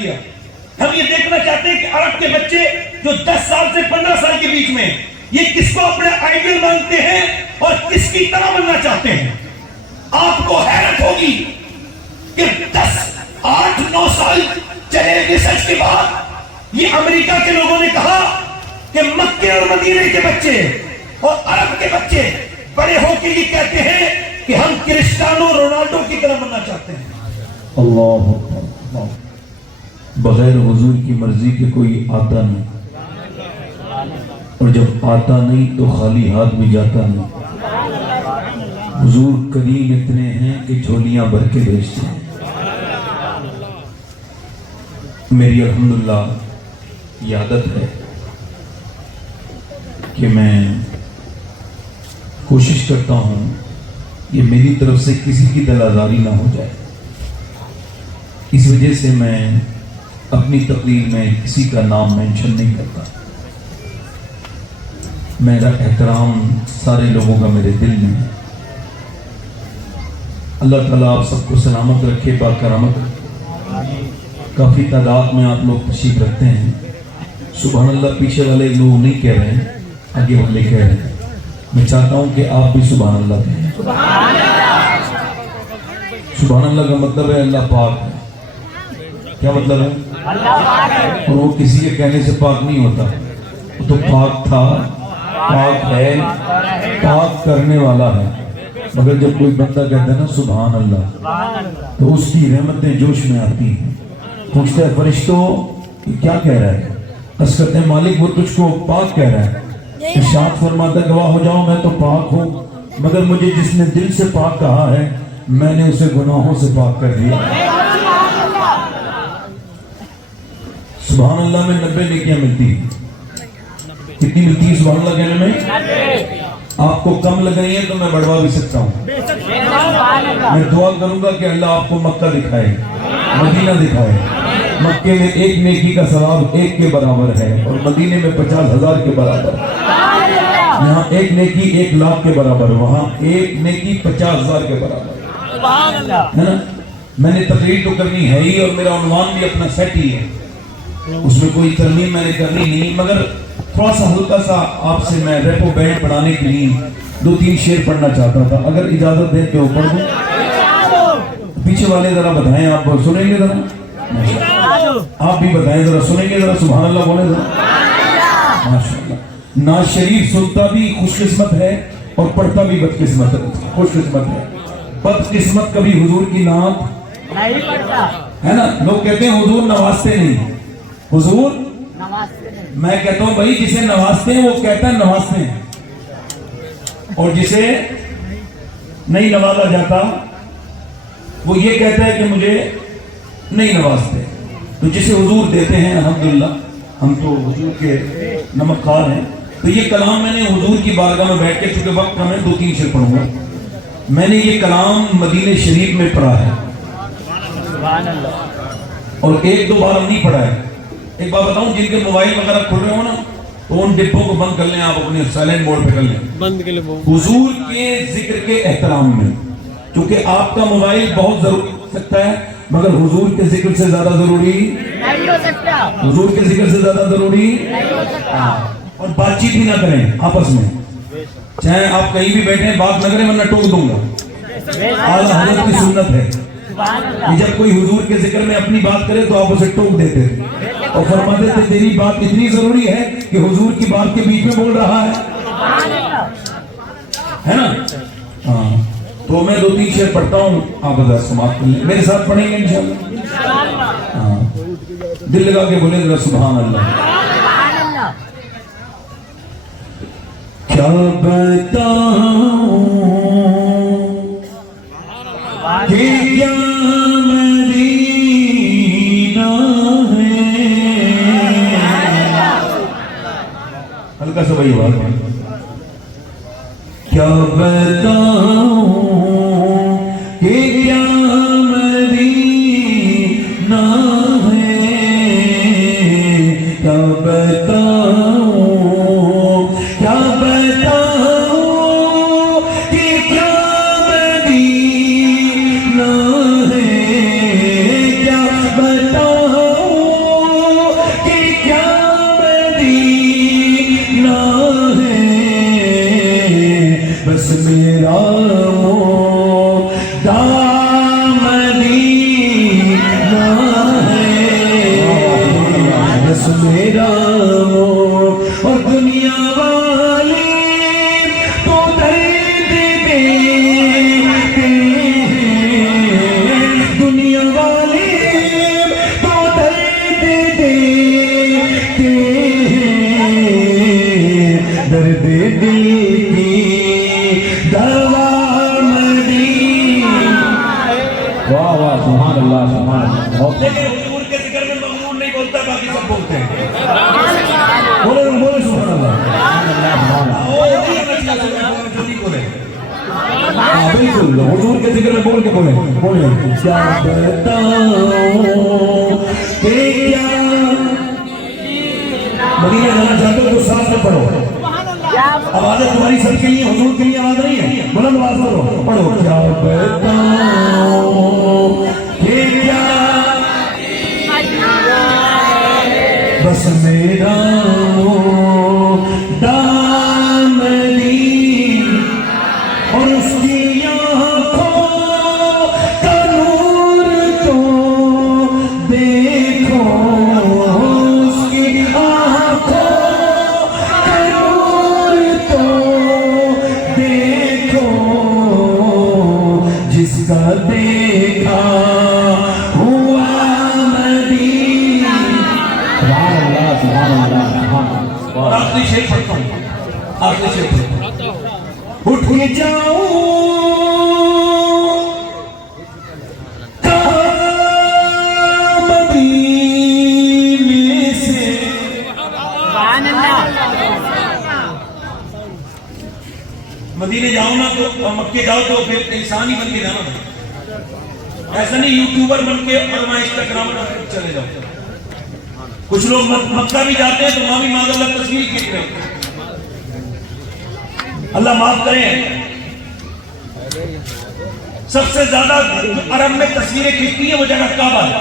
کیا. ہم یہ دیکھنا چاہتے ہیں کہ عرب کے بچے جو 10 سال سے 15 سال کے بیچ میں یہ کس کو اپنے آئیڈل مانتے ہیں اور کس کی طرح بننا چاہتے ہیں. آپ کو حیرت ہوگی کہ 8-9 سال چلے ریسرچ کے بعد یہ امریکہ کے لوگوں نے کہا کہ مکے اور مدینے کے بچے اور عرب کے بچے بڑے ہو کے یہ کہتے ہیں کہ ہم کرسٹیانو رونالڈو کی طرح بننا چاہتے ہیں. اللہ اکبر. بغیر حضور کی مرضی کے کوئی آتا نہیں، اور جب آتا نہیں تو خالی ہاتھ بھی جاتا نہیں. حضور کریم اتنے ہیں کہ جھولیاں بھر کے بھیجتے ہیں. میری الحمدللہ یہ عادت ہے کہ میں کوشش کرتا ہوں یہ میری طرف سے کسی کی دل آزاری نہ ہو جائے. اس وجہ سے میں اپنی تقریر میں کسی کا نام مینشن نہیں کرتا. میرا احترام سارے لوگوں کا میرے دل میں ہے. اللہ تعالیٰ آپ سب کو سلامت رکھے، باکرامت رکھے. کافی تعداد میں آپ لوگ تشریف رکھتے ہیں. سبحان اللہ پیچھے والے لوگ نہیں کہہ رہے ہیں، آگے والے کہہ رہے ہیں. میں چاہتا ہوں کہ آپ بھی سبحان اللہ کہیں. سبحان اللہ کا مطلب ہے اللہ پاک ہے. کیا مطلب ہے؟ اور وہ کسی کے کہنے سے پاک نہیں ہوتا. وہ تو پاک تھا، پاک ہے، پاک کرنے والا ہے. مگر جب کوئی بندہ کہتا ہے نا سبحان اللہ تو اس کی رحمتیں جوش میں آتی ہیں. پوچھتا ہے فرشتوں کیا کہہ رہا ہے؟ اس کہتے ہیں مالک وہ تجھ کو پاک کہہ رہا ہے. ارشاد فرماتا ہے گواہ ہو جاؤ میں تو پاک ہوں، مگر مجھے جس نے دل سے پاک کہا ہے میں نے اسے گناہوں سے پاک کر دیا. سبحان اللہ میں 90 نیکیاں ملتی ہیں. کتنی ملتی ہے سبحان اللہ کہنے میں؟ آپ کو کم لگ رہی ہیں تو میں بڑھوا بھی سکتا ہوں. میں دعا کروں گا کہ اللہ آپ کو مکہ دکھائے، مدینہ دکھائے. مکے میں 1 نیکی کا ثواب 1 کے برابر ہے اور مدینے میں 50,000 کے برابر. یہاں 1 نیکی 1 لاکھ کے برابر، وہاں 1 نیکی 50,000 کے برابر ہے نا. میں نے تقریر تو کرنی ہے ہی اور میرا عنوان بھی اپنا سیٹ ہی ہے، اس میں کوئی ترمیم میں نے کرنی نہیں. مگر تھوڑا سا ہلکا سا آپ سے میں ریپو بینڈ بنانے کے لیے 2-3 شعر پڑھنا چاہتا تھا. اگر اجازت دیں تو پڑھ دوں. پیچھے والے ذرا بتائیں، آپ سنیں گے ذرا؟ آپ بھی بتائیں ذرا، سنیں گے ذرا؟ سبحان اللہ بولیں ذرا. ماشاءاللہ. ناز شریف سنتا بھی خوش قسمت ہے اور پڑھتا بھی بد قسمت خوش قسمت ہے. بد قسمت کبھی حضور کی نعت نہیں پڑھتا ہے نا. لوگ کہتے ہیں حضور نوازتے نہیں. حضور میں کہتا ہوں بھائی جسے نوازتے ہیں وہ کہتا ہے نوازتے ہیں، اور جسے نہیں نوازا جاتا وہ یہ کہتا ہے کہ مجھے نہیں نوازتے. تو جسے حضور دیتے ہیں الحمدللہ ہم تو حضور کے نمک خوار ہیں. تو یہ کلام میں نے حضور کی بارگاہ میں بیٹھ کے، چونکہ وقت کم ہے 2-3 شعر پڑھوں گا. میں نے یہ کلام مدینہ شریف میں پڑھا ہے اور 1-2 بار ہم نہیں پڑھا ہے. ایک بات بتاؤں، جن کے موبائل وغیرہ کھل رہے ہو نا تو ان ڈبوں کو بند کر لیں، آپ اپنے سائلنٹ موڈ پہ کر لیں بند کے لیے. حضور کے ذکر کے احترام میں، کیونکہ آپ کا موبائل بہت ضروری ہو سکتا ہے مگر حضور کے ذکر سے زیادہ ضروری نہیں ہو سکتا. حضور کے ذکر سے زیادہ ضروری نہیں ہو سکتا. اور بات چیت بھی نہ کریں آپس میں، چاہے آپ کہیں بھی بیٹھیں بات نہ کریں ورنہ ٹوک دوں گا. اعلیٰ حضرت کی سنت ہے کہ جب کوئی حضور کے ذکر میں اپنی بات کرے تو آپ اسے ٹوک دیتے اور فرماتے تھے تیری بات اتنی ضروری ہے کہ حضور کی بات کے بیچ میں بول رہا ہے نا. ہاں تو میں 2-3 شعر پڑھتا ہوں، آپ ذرا سماعت کر لیں، میرے ساتھ پڑھیں گے انشاءاللہ. ہاں دل لگا کے بولیں ذرا سبحان اللہ. کیا بتاؤں کہ کیا مدینہ ہے. ہلکا سا بھائی آواز. کیا بتاؤں کہ کیا مدینہ ہے. کیا بتاؤں کیا بتاؤں کہ کیا مدینہ ہے. کیا بتاؤں بولتا ہے باقی سب بولتے ہیں. بولے سبحان اللہ. بالکل حضور کے ذکر میں بول کے بولے کیا بتاؤں کہ کیا مدینہ جانا چاہتے ہو تو ساتھ میں پڑھو. آوازیں تمہاری سب کے لیے حضور کے لیے آواز نہیں ہے, بلند آواز کرو, پڑھو کیا بتاؤں کہ کیا بس میرا دامنی اور اس کی آنکھوں کا نور تو دیکھو, اس کی آنکھوں کا نور تو دیکھو, جس کا دیکھا ہوا مدینہ. اور آخری شیخ پڑھتا ہوں, آخری شیخ پڑھتا ہوں. اٹھ کے جاؤں کہاں مدینے سے, مدینے جاؤ نا تو مکے جاؤ تو پھر انسان ہی بن کے جانا پڑے. ایسا نہیں یوٹیوبر بن کے اور وہاں انسٹاگرام پر چلے جاؤ. کچھ لوگ مکہ بھی جاتے ہیں تو وہاں بھی ماذ اللہ تصویر کھینچ رہے ہیں. اللہ معاف کرے, سب سے زیادہ عرب میں تصویریں کھینچتی ہیں وہ جگہ کعبہ ہے.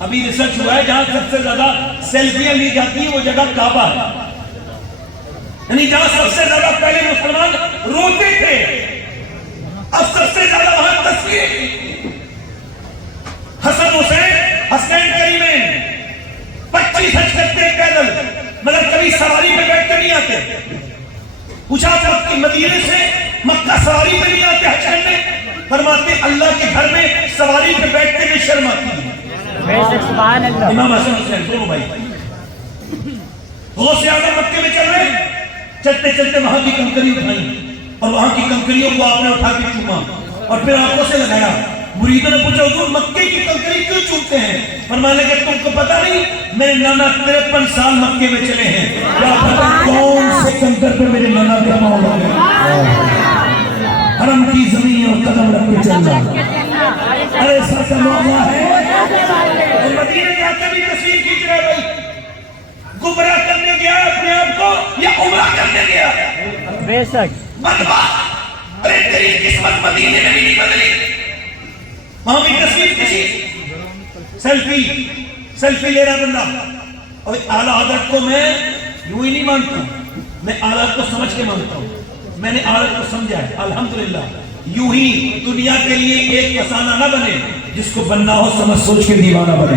ابھی ریسرچ ہوا ہے جہاں سب سے زیادہ سیلفیاں لی جاتی ہیں وہ جگہ کعبہ ہے. یعنی جہاں سب سے زیادہ پہلے مسلمان روتے تھے اب سب سے زیادہ وہاں تصویریں. حسن حسین حسین کریمین 25 حج کرتے ہیں پیدل, مگر کبھی سواری پہ بیٹھ کر نہیں آتے. پوچھا کہ مدینے سے مکہ سواری پہ نہیں آتے حج کرنے, فرماتے اللہ کے گھر میں سواری پہ بیٹھتے میں شرم آتی ہے. امام حسن حسین دونوں بھائی غوث اعظم مکے میں چل رہے, چلتے چلتے وہاں کی کنکری اٹھائی اور وہاں کی کنکریوں کو آپ نے اٹھا کے چوما اور پھر آنکھوں سے لگایا. مریدوں نے پوچھا حضور مکے کی کنکری کیوں چومتے ہیں؟ فرمانے کہ تم کو پتا نہیں میرے نانا 53 سال مکے میں چلے ہیں, کیا پتا کون سے کنکر پہ میرے نانا کا مولا ہے. حرم کی زمین اور قدم رکھ کے چلنا, ارے سر کا مولا ہے. اور مدینے جا کے بھی تصویر کھینچ رہے بھائی. گمراہ کرنے گیا اپنے آپ کو یا عمرہ کرنے گیا؟ بے شک بدبخت, ارے تیری قسمت مدینے میں بھی نہیں بدلی. وہاں بھی تصویر کسی سیلفی لے رہا بندہ. اور اعلیٰ حضرت کو میں یوں ہی نہیں مانتا ہوں, میں اعلیٰ کو سمجھ کے مانتا ہوں. میں نے اعلیٰ کو سمجھا ہے الحمدللہ. یوں ہی دنیا کے لیے ایک فسانہ نہ بنے, جس کو بننا ہو سمجھ سوچ کے دیوانہ بنے.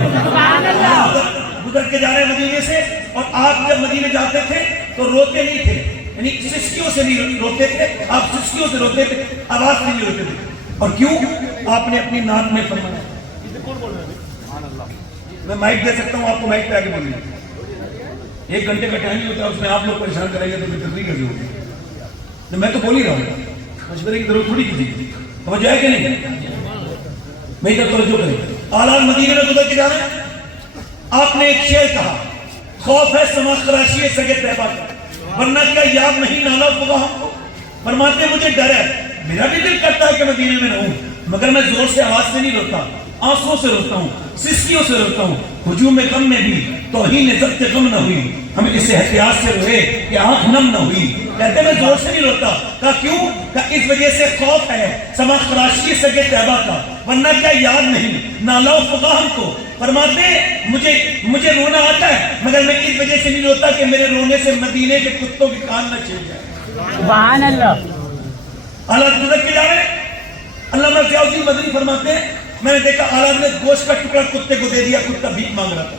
گزر کے جا رہے مدینے سے, اور آپ جب مدینے جاتے تھے تو روتے نہیں تھے, یعنی سسکیوں سے نہیں روتے تھے, آپ سسکیوں سے روتے تھے, آواز سے نہیں روتے تھے. اور کیوں؟ آپ نے اپنی نعت میں فرمایا. میں مائک دے سکتا ہوں آپ کو, مائک پہ آگے بولیے. 1 گھنٹے کا ٹائم نہیں ہوتا, اس میں آپ لوگ پریشان کریں گے تو پھر تقریر کیسے ہوگی. میں تو بول ہی رہا ہوں, مشورے کی ضرورت تھوڑی کسی کی. سمجھ آئے کہ نہیں؟ میری طرف توجہ کریں. اعلیٰ مدینے میں گزر کے جا رہے ہیں, آپ نے ایک شعر کہا, خوف ہے سما خراشی سگے طیبہ کا, ورنہ کیا یاد نہیں نالا ہوگا ہم کو. فرماتے مجھے ڈر ہے, میرا بھی دل کرتا ہے کہ مدینے میں رہوں, مگر میں زور سے آواز سے نہیں روتا, آنسوں سے روتا ہوں, سسکیوں سے روتا ہوں. ہجوم غم میں بھی توہین ضبط غم نہ ہوئی, ہمیں اس احتیاط سے روئے کہ آنکھ نم نہ ہوئی. کہتے میں زور سے نہیں روتا. کہا کیوں؟ کہا اس وجہ سے خوف ہے سما خراشی سگے طیبہ کا, ورنہ کیا یاد نہیں نالا فغا ہم کو. فرماتے مجھے رونا آتا ہے, مگر میں اس وجہ سے نہیں روتا کہ میرے رونے سے مدینے کے کتوں کے کان نہ چھل جائے. سبحان اللہ. اعلیٰ گزر کے جا رہے, علامہ ضیاء الدین مدنی فرماتے ہیں میں نے دیکھا اعلیٰ نے گوشت کا ٹکڑا کتے کو دے دیا, کتا بھیک مانگ رہا تھا.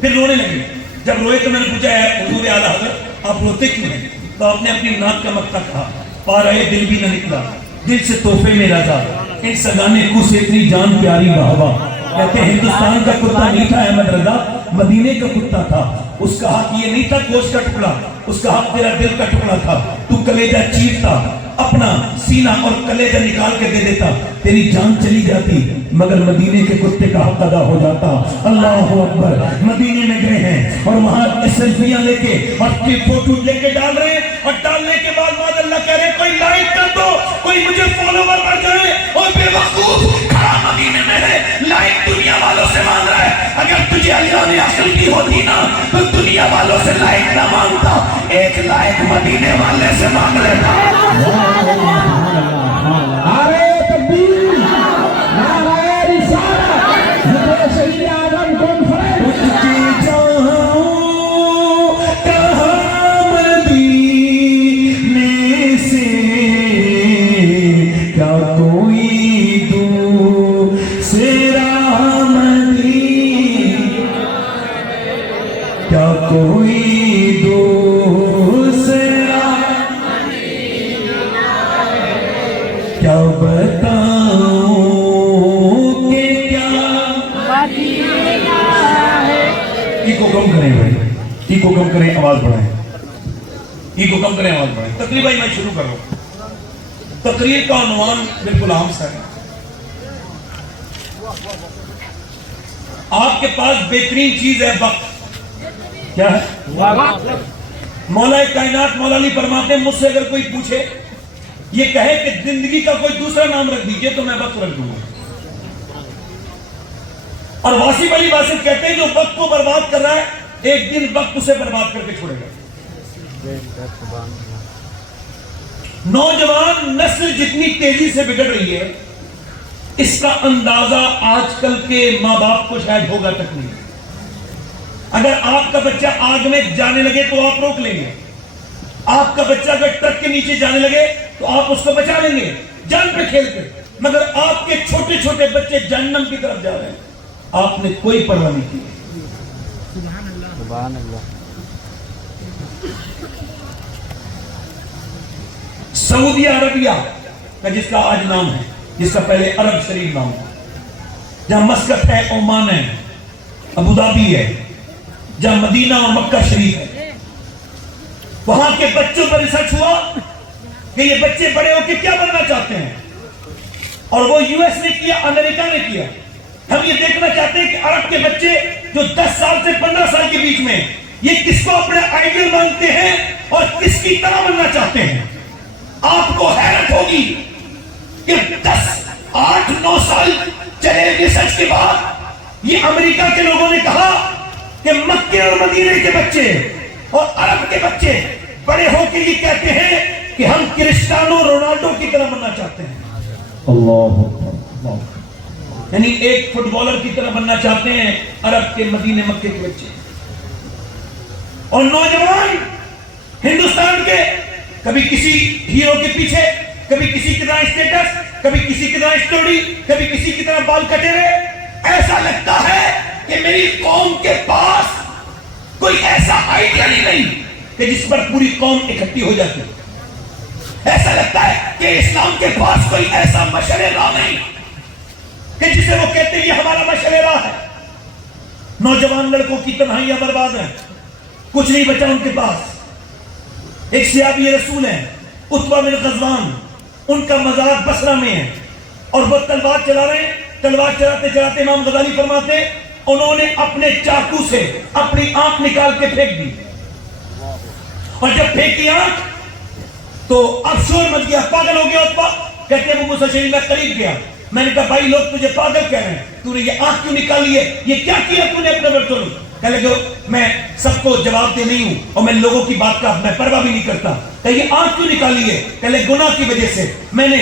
پھر رونے لگے. جب روئے تو میں نے پوچھا ہے حضور اعلیٰ حضرت آپ روتے کیوں ہیں؟ تو آپ نے اپنی ناک کا مقطع کہا, پا رہے دل بھی نہ نکلا, دل سے تحفے میں رضا, ان سگانے کو سے اتنی جان پیاری بہوا. کہتے ہیں ہندوستان کا کتا نہیں تھا احمد رضا، مدینے کا کتا تھا. اس کا حق یہ نہیں تھا گوشت کا ٹکڑا، اس کا حق تیرا دل کا ٹکڑا تھا. تو کلیجہ چیرتا، اپنا سینہ اور کلیجہ نکال کے دے دیتا، تیری جان چلی جاتی، مگر مدینے کے کتے کا حق ادا ہو جاتا. اللہ اکبر. مدینے میں گئے ہیں اور وہاں سیلفیاں لے کے اور فوٹو لے کے ڈال رہے ہیں، اور ڈالنے کے بعد معاذ اللہ کہہ رہے ہیں کوئی لائک کر دو، کوئی مجھے فالوور بڑھ جائے. اور بے وقوف کھڑا مدینے میں ہے، لائک دنیا والوں سے مانگ رہا ہے. اگر تجھے اللہ نے عقل کی ہوتی نا تو دنیا والوں سے لائک نہ مانگتا، ایک لائک مدینے والے سے مانگ لیتا. نعرہ تکبیر، نعرہ رسالت، حضرت شہید اعظم کانفرنس. کیا کوئی دوسرا مدینہ، کیا کوئی دوسرا، کیا بتاؤں کہ کیا ایکو کم کریں بھائی، ایکو کم کریں، آواز بڑھائیں، ایکو کم کریں، آواز بڑھائیں. تقریبا میں شروع کر رہا ہوں. تقریر کا عنوان بالکل عام سا ہے. آپ کے پاس بہترین چیز ہے وقت. کیا ہے؟ مولا کائنات مولا علی فرماتے ہیں مجھ سے اگر کوئی پوچھے یہ کہے کہ زندگی کا کوئی دوسرا نام رکھ دیجئے تو میں وقت رکھ دوں گا. اور واصف علی واسف کہتے ہیں جو وقت کو برباد کر رہا ہے ایک دن وقت اسے برباد کر کے چھوڑے گا. نوجوان نسل جتنی تیزی سے بگڑ رہی ہے اس کا اندازہ آج کل کے ماں باپ کو شاید ہوگا تک نہیں. اگر آپ کا بچہ آگ میں جانے لگے تو آپ روک لیں گے. آپ کا بچہ اگر ٹرک کے نیچے جانے لگے تو آپ اس کو بچا لیں گے جان پہ کھیل کے. مگر آپ کے چھوٹے چھوٹے بچے جہنم کی طرف جا رہے ہیں، آپ نے کوئی پرواہ نہیں کی. سبحان اللہ. سعودی عربیہ کا جس کا آج نام ہے، جس کا پہلے عرب شریف نام تھا، جہاں مسقط ہے، عمان ہے، ابو دھابی ہے، جہاں مدینہ اور مکہ شریف ہے، وہاں کے بچوں پر ریسرچ ہوا کہ یہ بچے بڑے ہو کے کیا بننا چاہتے ہیں. اور وہ یو ایس نے کیا، امریکہ نے کیا. ہم یہ دیکھنا چاہتے ہیں کہ عرب کے بچے جو 10 سال سے 15 سال کے بیچ میں یہ کس کو اپنے آئیڈیل مانتے ہیں اور کس کی طرح بننا چاہتے ہیں. آپ کو حیرت ہوگی کہ 8-9 سال چلے ریسرچ کے بعد یہ امریکہ کے لوگوں نے کہا کہ مکے اور مدینے کے بچے اور عرب کے بچے بڑے ہو کے یہ کہتے ہیں کہ ہم کرسٹیانو رونالڈو کی طرح بننا چاہتے ہیں. اللہ، یعنی ایک فٹ بالر کی طرح بننا چاہتے ہیں عرب کے مدینے مکے کے بچے. اور نوجوان ہندوستان کے کبھی کسی ہیرو کے پیچھے، کبھی کسی کی طرح اسٹیٹس، کبھی کسی کی طرح اسٹوری، کبھی کسی کی طرح بال کٹے. ایسا لگتا ہے کہ میری قوم کے پاس کوئی ایسا آئیڈیا نہیں کہ جس پر پوری قوم اکٹھی ہو جاتی. ایسا لگتا ہے کہ اسلام کے پاس کوئی ایسا مشعل راہ نہیں کہ جسے وہ کہتے ہیں یہ ہمارا مشعل راہ ہے. نوجوان لڑکوں کی تنہائیاں برباد ہیں، کچھ نہیں بچا ان کے پاس. ایک صحابی رسول ہیں عتبہ بن غزوان، ان کا مزار بصرہ میں ہے اور وہ تلوار چلا رہے ہیں. تلوار چلاتے چلاتے امام غزالی فرماتے ہیں انہوں نے اپنے چاقو سے اپنی آنکھ نکال کے پھینک دی، اور جب پھینکی آنکھ تو اب شور مچ گیا، پاگل ہو گیا عتبہ. کہتے ہیں ابو موسیٰ اشعری میں قریب گیا، میں نے کہا بھائی لوگ تجھے پاگل کہہ رہے ہیں، تو نے یہ آنکھ کیوں نکالی ہے، یہ کیا کیا تو نے اپنے بچوں نے؟ کہنے لگے میں سب کو جواب دے نہیں ہوں اور میں لوگوں کی بات کا میں پرواہ بھی نہیں کرتا. کہ یہ آنکھ کیوں نکالی ہے؟ کہنے لگے گناہ کی وجہ سے، میں نے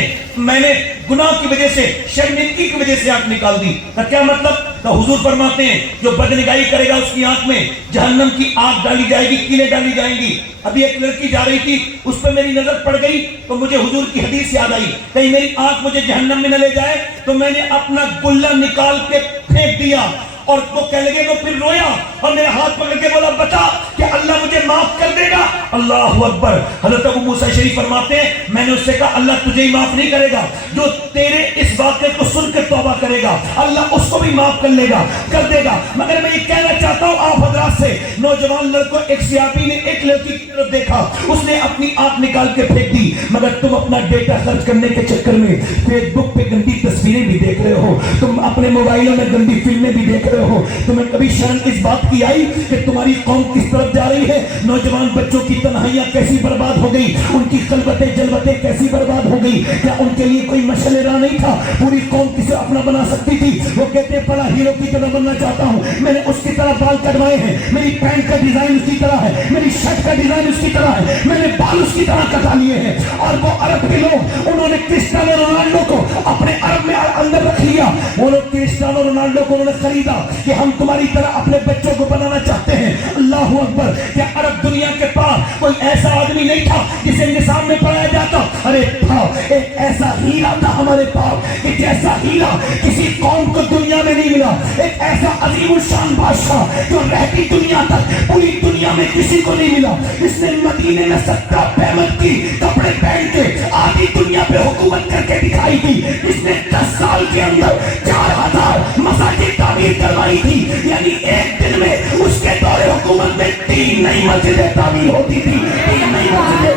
گناہ کی وجہ سے، شرمندگی کی وجہ سے آنکھ نکال دی. کہ کیا مطلب؟ کہ حضور فرماتے ہیں جو بدنگاہی کرے گا اس کی آنکھ میں جہنم کی آگ ڈالی جائے گی، کیلیں ڈالی جائیں گی. ابھی ایک لڑکی جا رہی تھی، اس پہ میری نظر پڑ گئی تو مجھے حضور کی حدیث یاد آئی، کہیں میری آنکھ مجھے جہنم میں نہ لے جائے، تو میں نے اپنا گلہ نکال کے پھینک دیا اور وہ کہنے لگے, وہ پھر رویا اور میرا ہاتھ پکڑ کے بولا بتا کہ اللہ مجھے معاف کر دے گا. اللہ اکبر. حضرت ابو موسیٰ شریف فرماتے ہیں میں نے اس سے کہا اللہ تجھے ہی معاف نہیں کرے گا, جو تیرے اس واقعے کو سن کے توبہ کرے گا اللہ اس کو بھی معاف کر لے گا, کر دے گا. مگر میں یہ کہنا چاہتا ہوں آپ حضرات سے, نوجوان لڑکوں, ایک صحابی نے ایک لڑکی کی طرف دیکھا, اس نے اپنی آنکھ نکال کے پھینک دی. مگر تم اپنا ڈیٹا خرچ کرنے کے چکر میں فیس بک پہ گندی تصویریں بھی دیکھ رہے ہو, تم اپنے موبائلوں میں گندی فلمیں بھی دیکھ رہے ہو. تمہیں کبھی شرم اس بات کی آئی کہ تمہاری قوم کس طرف جا رہی ہے؟ نوجوان بچوں کی تنہائیاں کیسی برباد ہو گئی, ان کی خلوتیں جلوتیں کیسی برباد ہو گئی. کیا ان کے لیے کوئی مشعل راہ نہیں تھا؟ پوری قوم کسے اپنا بنا سکتی تھی. وہ کہتے بڑا ہیرو کی طرح بننا چاہتا ہوں, میں نے اس کی طرح بال کٹوائے ہیں, میری پینٹ کا ڈیزائن اس کی طرح ہے, میری شرٹ کا ڈیزائن اس کی طرح ہے, میں نے بال اس کی طرح کٹا لیے ہیں. اور وہ عرب کے لوگ انہوں نے کرسٹیانو رونالڈو کو اپنے عرب میں اندر رکھ لیا. وہ لوگ کرسٹیانو رونالڈو کو انہوں نے خریدا کہ ہم تمہاری طرح اپنے بچوں کو بنانا چاہتے ہیں. اللہ اکبر. کیا عرب دنیا کے پاس کوئی ایسا آدمی نہیں تھا جسے نصاب میں پڑھایا جاتا؟ ارے تھا, ایک ایسا ہیرا تھا ہمارے پاس کہ جیسا ہیرا کسی قوم کو دنیا میں نہیں ملا. ایک ایسا عظیم الشان بادشاہ جو رہتی دنیا تک پوری دنیا میں کسی کو نہیں ملا. اس نے مدینے میں 17 پیمنٹ کی کپڑے پہن کے آدھی دنیا پہ حکومت کر کے دکھائی تھی. اس نے 10 سال کے اندر 4000 مساجد تعمیر کروائی تھی. یعنی ایک دن میں اس کے دور حکومت میں 3 نئی مسجدیں تعمیر ہوتی تھی. 3 نئی مسجدیں.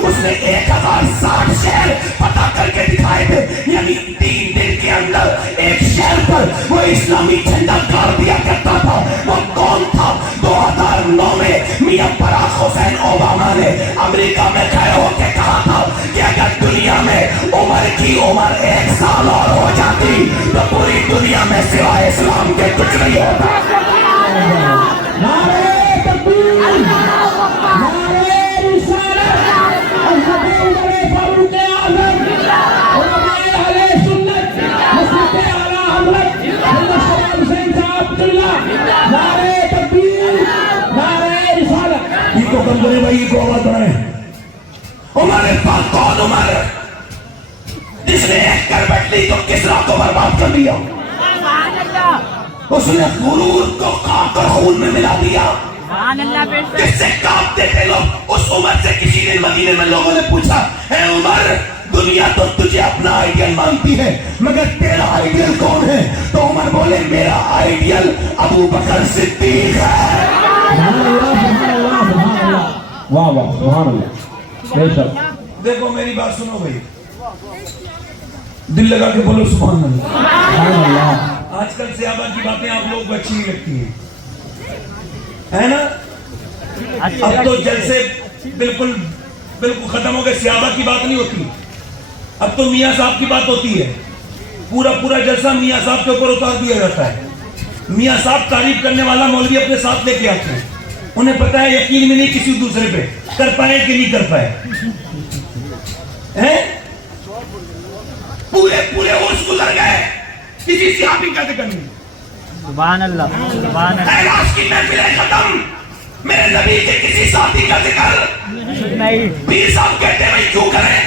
اس نے 1060 شہر پتہ کر کے دکھائے تھے. یعنی 3 دن کے اندر ایک شہر پر وہ اسلامی جھنڈا گاڑ دیا کرتا تھا. وہ کون تھا؟ 2009 میں میاں براک حسین اوباما نے امریکہ میں کھڑے ہو کے کہا تھا کہ اگر دنیا میں عمر کی عمر 1 سال اور ہو جاتی تو پوری دنیا میں سوائے اسلام کے کچھ نہیں ہوتا. نعرہ تکبیر, نعرہ رسالت, حضرت عمر فاروق اعظم, علماء اہل سنت, مسجد اعلیٰ حضرت حسین حسین صاحب عبداللہ, نعرہ تکبیر, نعرہ رسالت. یہ کو کم کرے بھائی, یہ کو آواز بڑھائیں. عمر پاک کون عمر جس نے ایک کربٹ لی تو کسرا کو برباد کر دیا. اس نے غرور کو خاک اور خون میں ملا دیا. جس سے کانپتے تھے لوگ, اس عمر سے کسی دن مدینے میں لوگوں نے پوچھا اے عمر دنیا تو تجھے اپنا آئیڈیل مانتی ہے مگر تیرا آئیڈیل کون ہے؟ تو عمر بولے میرا آئیڈیل ابو بکر صدیق ہے. واہ واہ سبحان اللہ. بے شک. دیکھو میری بات سنو بھائی, دل لگا کے بولو سبحان اللہ. سبحان اللہ. آج کل صحابہ کی باتیں آپ لوگوں کو اچھی نہیں لگتی ہیں, ہے نا؟ اب تو جلسے بالکل ختم ہو گئے, صحابہ کی بات نہیں ہوتی, اب تو میاں صاحب کی بات ہوتی ہے. پورا جلسہ میاں صاحب کے اوپر اتار دیا جاتا ہے. میاں صاحب تعریف کرنے والا مولوی اپنے ساتھ لے کے آتے ہیں, انہیں پتا ہے یقین میں نہیں کسی دوسرے پہ کر پائے کہ نہیں کر پائے. پورے عرص گزر گئے, کسی صحابی کا ذکر نہیں. سبحان اللہ, سبحان اللہ. اعلاج کی محفلیں ختم, میرے نبی کے کسی ساتھی کا ذکر نہیں. پیر صاحب کہتے ہیں میں کیوں کریں,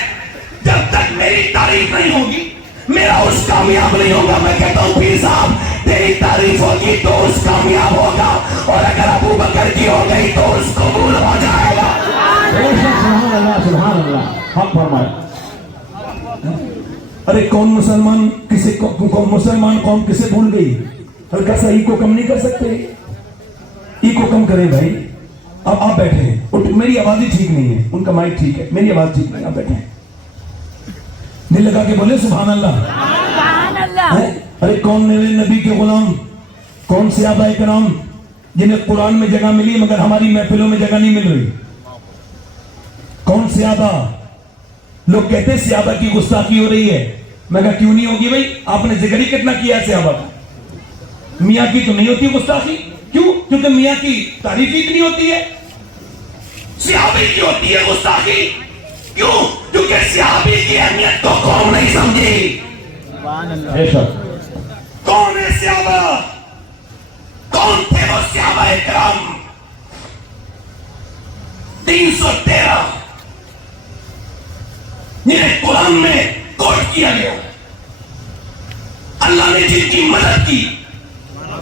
جب تک میری تعریف نہیں ہوگی میرا عرص کامیاب نہیں ہوگا. میں کہتا ہوں پیر صاحب تیری تعریف ہوگی تو عرص کامیاب ہوگا, اور اگر ابو بکر کی ہو گئی تو عرص قبول ہو جائے گا. سبحان اللہ, سبحان اللہ. حق فرمائے. ارے کون مسلمان قوم کسے بھول گئی؟ ہلکا سا ای کو کم نہیں کر سکتے؟ ای کو کم کریں بھائی. اب آپ بیٹھے ہیں, میری آواز ہی ٹھیک نہیں ہے, ان کا مائک ٹھیک ہے, میری آواز ٹھیک نہیں. آپ بیٹھے ہیں, دل لگا کے بولے سبحان اللہ. ارے کون میرے نبی کے غلام, کون صحابہ کرام جنہیں قرآن میں جگہ ملی مگر ہماری محفلوں میں جگہ نہیں مل رہی؟ کون صحابہ؟ لوگ کہتے ہیں صحابہ کی گستاخی ہو رہی ہے. میں کہا کیوں نہیں ہوگی بھائی, آپ نے ذکر ہی کتنا کیا ہے صحابہ کا. میاں کی تو نہیں ہوتی گستاخی, کیوں؟ کیونکہ میاں کی تعریف ہی اتنی ہوتی ہے. صحابی کی ہوتی ہے گستاخی, کیوں؟ کیونکہ صحابی کی اہمیت کو قوم نہیں سمجھی. سبحان اللہ. بے شک. کون ہے صحابہ؟ کون تھے وہ صحابہ کرام؟ 313 جنہیں قرآن میں کوٹ کیا گیا, اللہ نے جن کی مدد کی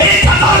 1000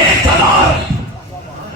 1000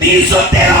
313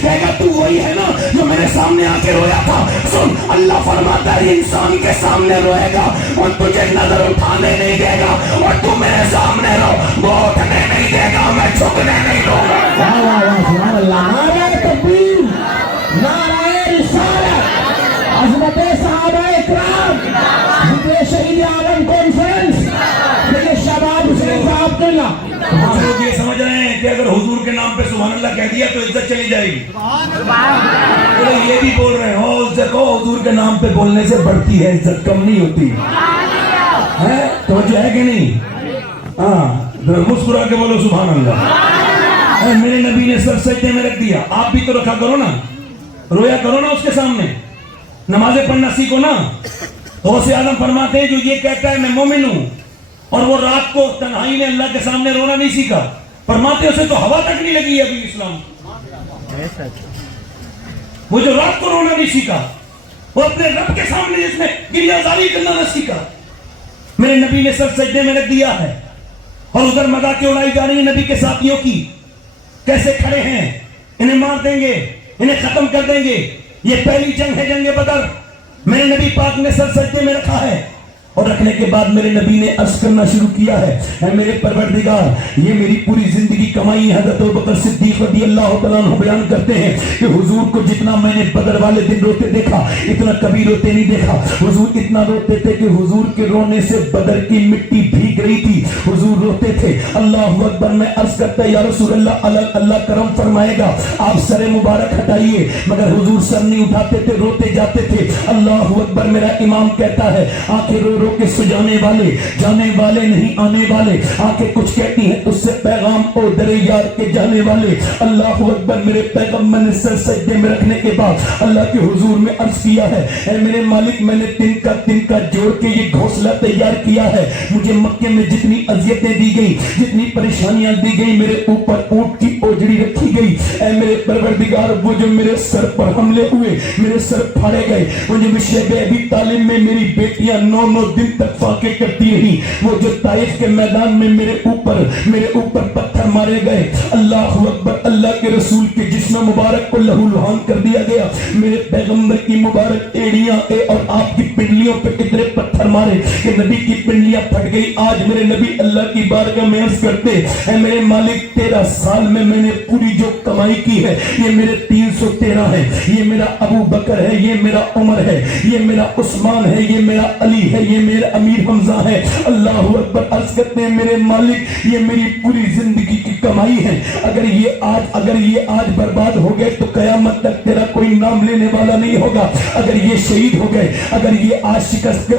کہے گا تو وہی ہے نا جو میرے سامنے آ کے رویا تھا. سن, اللہ فرماتا ہے انسان کے سامنے روئے گا اور تجھے نظر اٹھانے نہیں دے گا, اور تو میرے سامنے رو, وہ اٹھنے نہیں دے گا, میں جھکنے نہیں دوں گا. واہ واہ واہ سبحان اللہ. نعرہ تکبیر, نعرہ رسالت, عظمت صحابہ اکرام, ذکر شہید عالم کانفرنس, سید شباب حسین صاحب قلعہ. آپ لوگ یہ سمجھ رہے ہیں کہ اگر حضور کے نام پہ سبحان اللہ کہہ دیا تو عزت چلی جائے گی؟ تو یہ بھی بول رہے ہیں عزت کو حضور کے نام پہ بولنے سے بڑھتی ہے, عزت کم نہیں ہوتی ہے. توجہ ہے کہ نہیں؟ ہاں, مسکرا کے بولو سبحان اللہ. میرے نبی نے سر سجدے میں رکھ دیا, آپ بھی تو رکھا کرو نا, رویا کرو نا اس کے سامنے, نمازیں پڑھنا سیکھو نا. غوث اعظم فرماتے ہیں جو یہ کہتا ہے میں مومن ہوں اور وہ رات کو تنہائی میں اللہ کے سامنے رونا نہیں سیکھا, فرماتے اسے تو ہوا تک نہیں لگی ہے ابھی اسلام. وہ جو رات کو رونا نہیں سیکھا, وہ اپنے رب کے سامنے جس میں گریہزاری کرنا نہ سیکھا. میرے نبی نے سر سجدے میں رکھ دیا ہے اور ادھر مذاقیں اڑائی جا رہی ہیں نبی کے ساتھیوں کی, کیسے کھڑے ہیں, انہیں مار دیں گے, انہیں ختم کر دیں گے. یہ پہلی جنگ ہے, جنگ بدر. میرے نبی پاک نے سر سجدے میں رکھا ہے اور رکھنے کے بعد میرے نبی نے عرض کرنا شروع کیا ہے, اے میرے پروردگار, یہ میری پوری زندگی کمائی. حضرت ابوبکر صدیق رضی اللہ تعالیٰ عنہ بیان کرتے ہیں کہ حضور کو جتنا میں نے بدر والے دن روتے دیکھا اتنا کبھی روتے نہیں دیکھا. حضور اتنا روتے تھے کہ حضور کے رونے سے بدر کی مٹی بھیگ رہی تھی. حضور روتے تھے. اللہ اکبر. میں عرض کرتا یا رسول اللہ, اللہ کرم فرمائے گا, آپ سر مبارک ہٹائیے, مگر حضور سر نہیں اٹھاتے تھے, روتے جاتے تھے. اللہ اکبر. میرا امام کہتا ہے آنکھیں رو رو کے سجانے والے, جانے والے نہیں آنے والے. آنکھیں کچھ کہتی ہیں اس سے پیغام او در یار کے جانے والے. اللہ اکبر. میرے پیغمبر نے سر سجدے میں رکھنے کے بعد اللہ کے حضور میں عرض کیا ہے, اے میرے مالک, میں نے تن کا جوڑ کے یہ گھونسلہ تیار کیا ہے. مجھے مکے میں جتنی اذیتیں دی گئی, جتنی پریشانیاں دی گئی, میرے اوپر اونٹ کی اوجڑی رکھی گئی. اے میرے پروردگار, وہ جو میرے سر پر حملے ہوئے, میرے سر پھاڑے گئے, وہ جو شیب ابی طالب میں میری بیٹیاں 9 دن تک فاقے کرتی رہی, وہ جو طائف کے میدان میں میرے اوپر پتھر مارے گئے. اللہ اکبر. اللہ کے رسول کے جسم مبارک کو لہو لہان کر دیا گیا. میرے پیغمبر کی مبارک ایڑیاں اور آپ کی پنڈلیوں پہ اتنے پتھر مارے کہ نبی کی پنڈلیاں پھٹ گئی. آج میرے نبی اللہ کی بارگاہ میں عرض کرتے, اے میرے مالک, 13 سال میں میں نے پوری جو کمائی کی ہے یہ میرے 313 ہے. یہ میرا ابو بکر ہے, یہ میرا عمر ہے, یہ میرا عثمان ہے, یہ میرا علی ہے, یہ میرا امیر حمزہ ہے. اللہ اکبر. عرض کرتے ہیں میرے مالک, یہ میری پوری زندگی کی کمائی ہے. اگر یہ آج برباد ہو گئے تو قیامت تک تیرا کوئی نام لینے والا نہیں ہوگا. اگر یہ شہید ہو گئے, اگر یہ آج شکست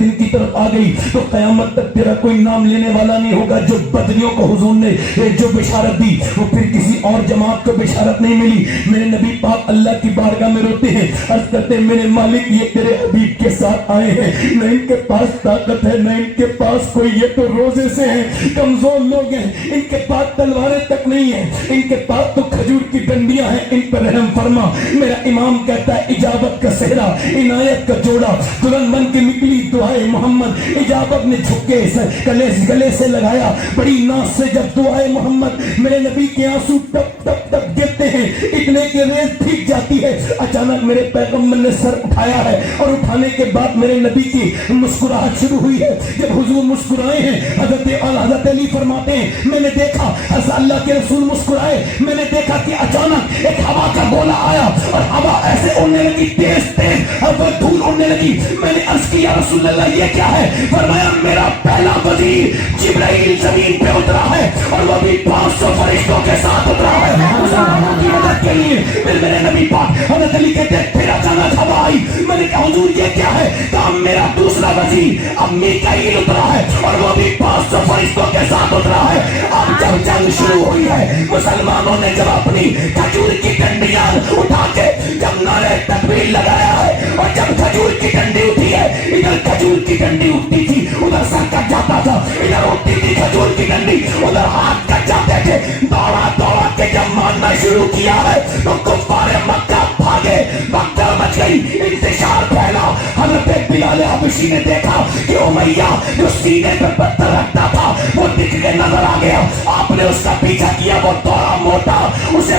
ان کی طرف آ گئی تو قیامت تک تیرا کوئی نام لینے والا نہیں ہوگا. جو بدریوں کو حضور نے جو بشارت دی وہ پھر کسی اور جماعت کو بشارت نہیں ملی. میرے نبی پاک اللہ کی بارگاہ میں روتے ہیں, عرض کرتے ہیں میرے مالک, یہ تیرے حبیب کے ساتھ آئے ہیں, نہ ان کے پاس طاقت ہے, نہ ان کے پاس کوئی, یہ تو روزے سے ہیں, کمزور لوگ ہیں, ان کے پاس تلواریں تک نہیں ہیں, ان کے پاس تو کھجور کی ڈنڈیاں ہیں, ان پر رحم فرما. میرا امام کہتا ہے اجابت کا صحرا, عنایت کا جوڑا, دلہن بن کے نکلی دعائے محمد. اجابت نے جھکے گلے سے لگایا, بڑی ناز سے جب دعائے محمد, میرے نبی کے آنسو ٹپ ٹپ ٹپ گرتے ہیں, اتنے کی ریز بھیگ جاتی ہے. اچانک میرے پیغمبر نے سر اٹھایا ہے اور اٹھانے کے بعد میرے نبی کی مسکراہٹ شروع ہوئی ہے. جب حضور مسکرائے ہیں, حضرت علی فرماتے ہیں میں نے دیکھا حضرت اللہ کے رسول مسکرائے, میں نے دیکھا کہ اچانک ایک ہوا کا گولا آیا اور ہوا ایسے اڑنے لگی, تیز اور وہ دھول اڑنے لگی. میں نے عرض کیا رسول اللہ یہ کیا ہے؟ فرمایا میرا پہلا وزیر جبرائیل زمین پہ اترا ہے اور وہ بھی 500 فرشتوں کے ساتھ اترا ہے کی مدد کے لیے. پھر میرے نبی پاک حضرت علی کہتے ہیں پھر اچانک ہوا آئی. میں نے کہا حضور یہ کیا ہے؟ کہا میرا دوسرا وزیر اب میکائیل اترا ہے اور وہ بھی 500 فرشتوں کے ساتھ اترا ہے. اب جب جنگ شروع ہوئی ہے, مسلمانوں نے جب اپنی کھجور کی ڈنڈیاں اٹھا کے جب نعرہ تکبیر لگایا ہے اور جب کھجور کی ڈنڈی اٹھی ہے, ادھر کھجور کی ڈنڈی اٹھتی تھی ادھر سر کٹ جاتا تھا, ادھر اٹھتی تھی کھجور کی ڈنڈی ادھر ہاتھ کٹ جاتے تھے. دوڑا کے جب مارنا شروع کیا ہے تو کفار مکہ بھاگے, مکہ مچ گئی, انتشار پھیلا. حضرت بلال حبشی نے دیکھا کہ امیہ جو سینے پہ پتھر رکھتا تھا وہ دکھ کے نظر آ گیا. آپ نے اس کا پیچھا کیا, وہ دوڑا موٹا, اسے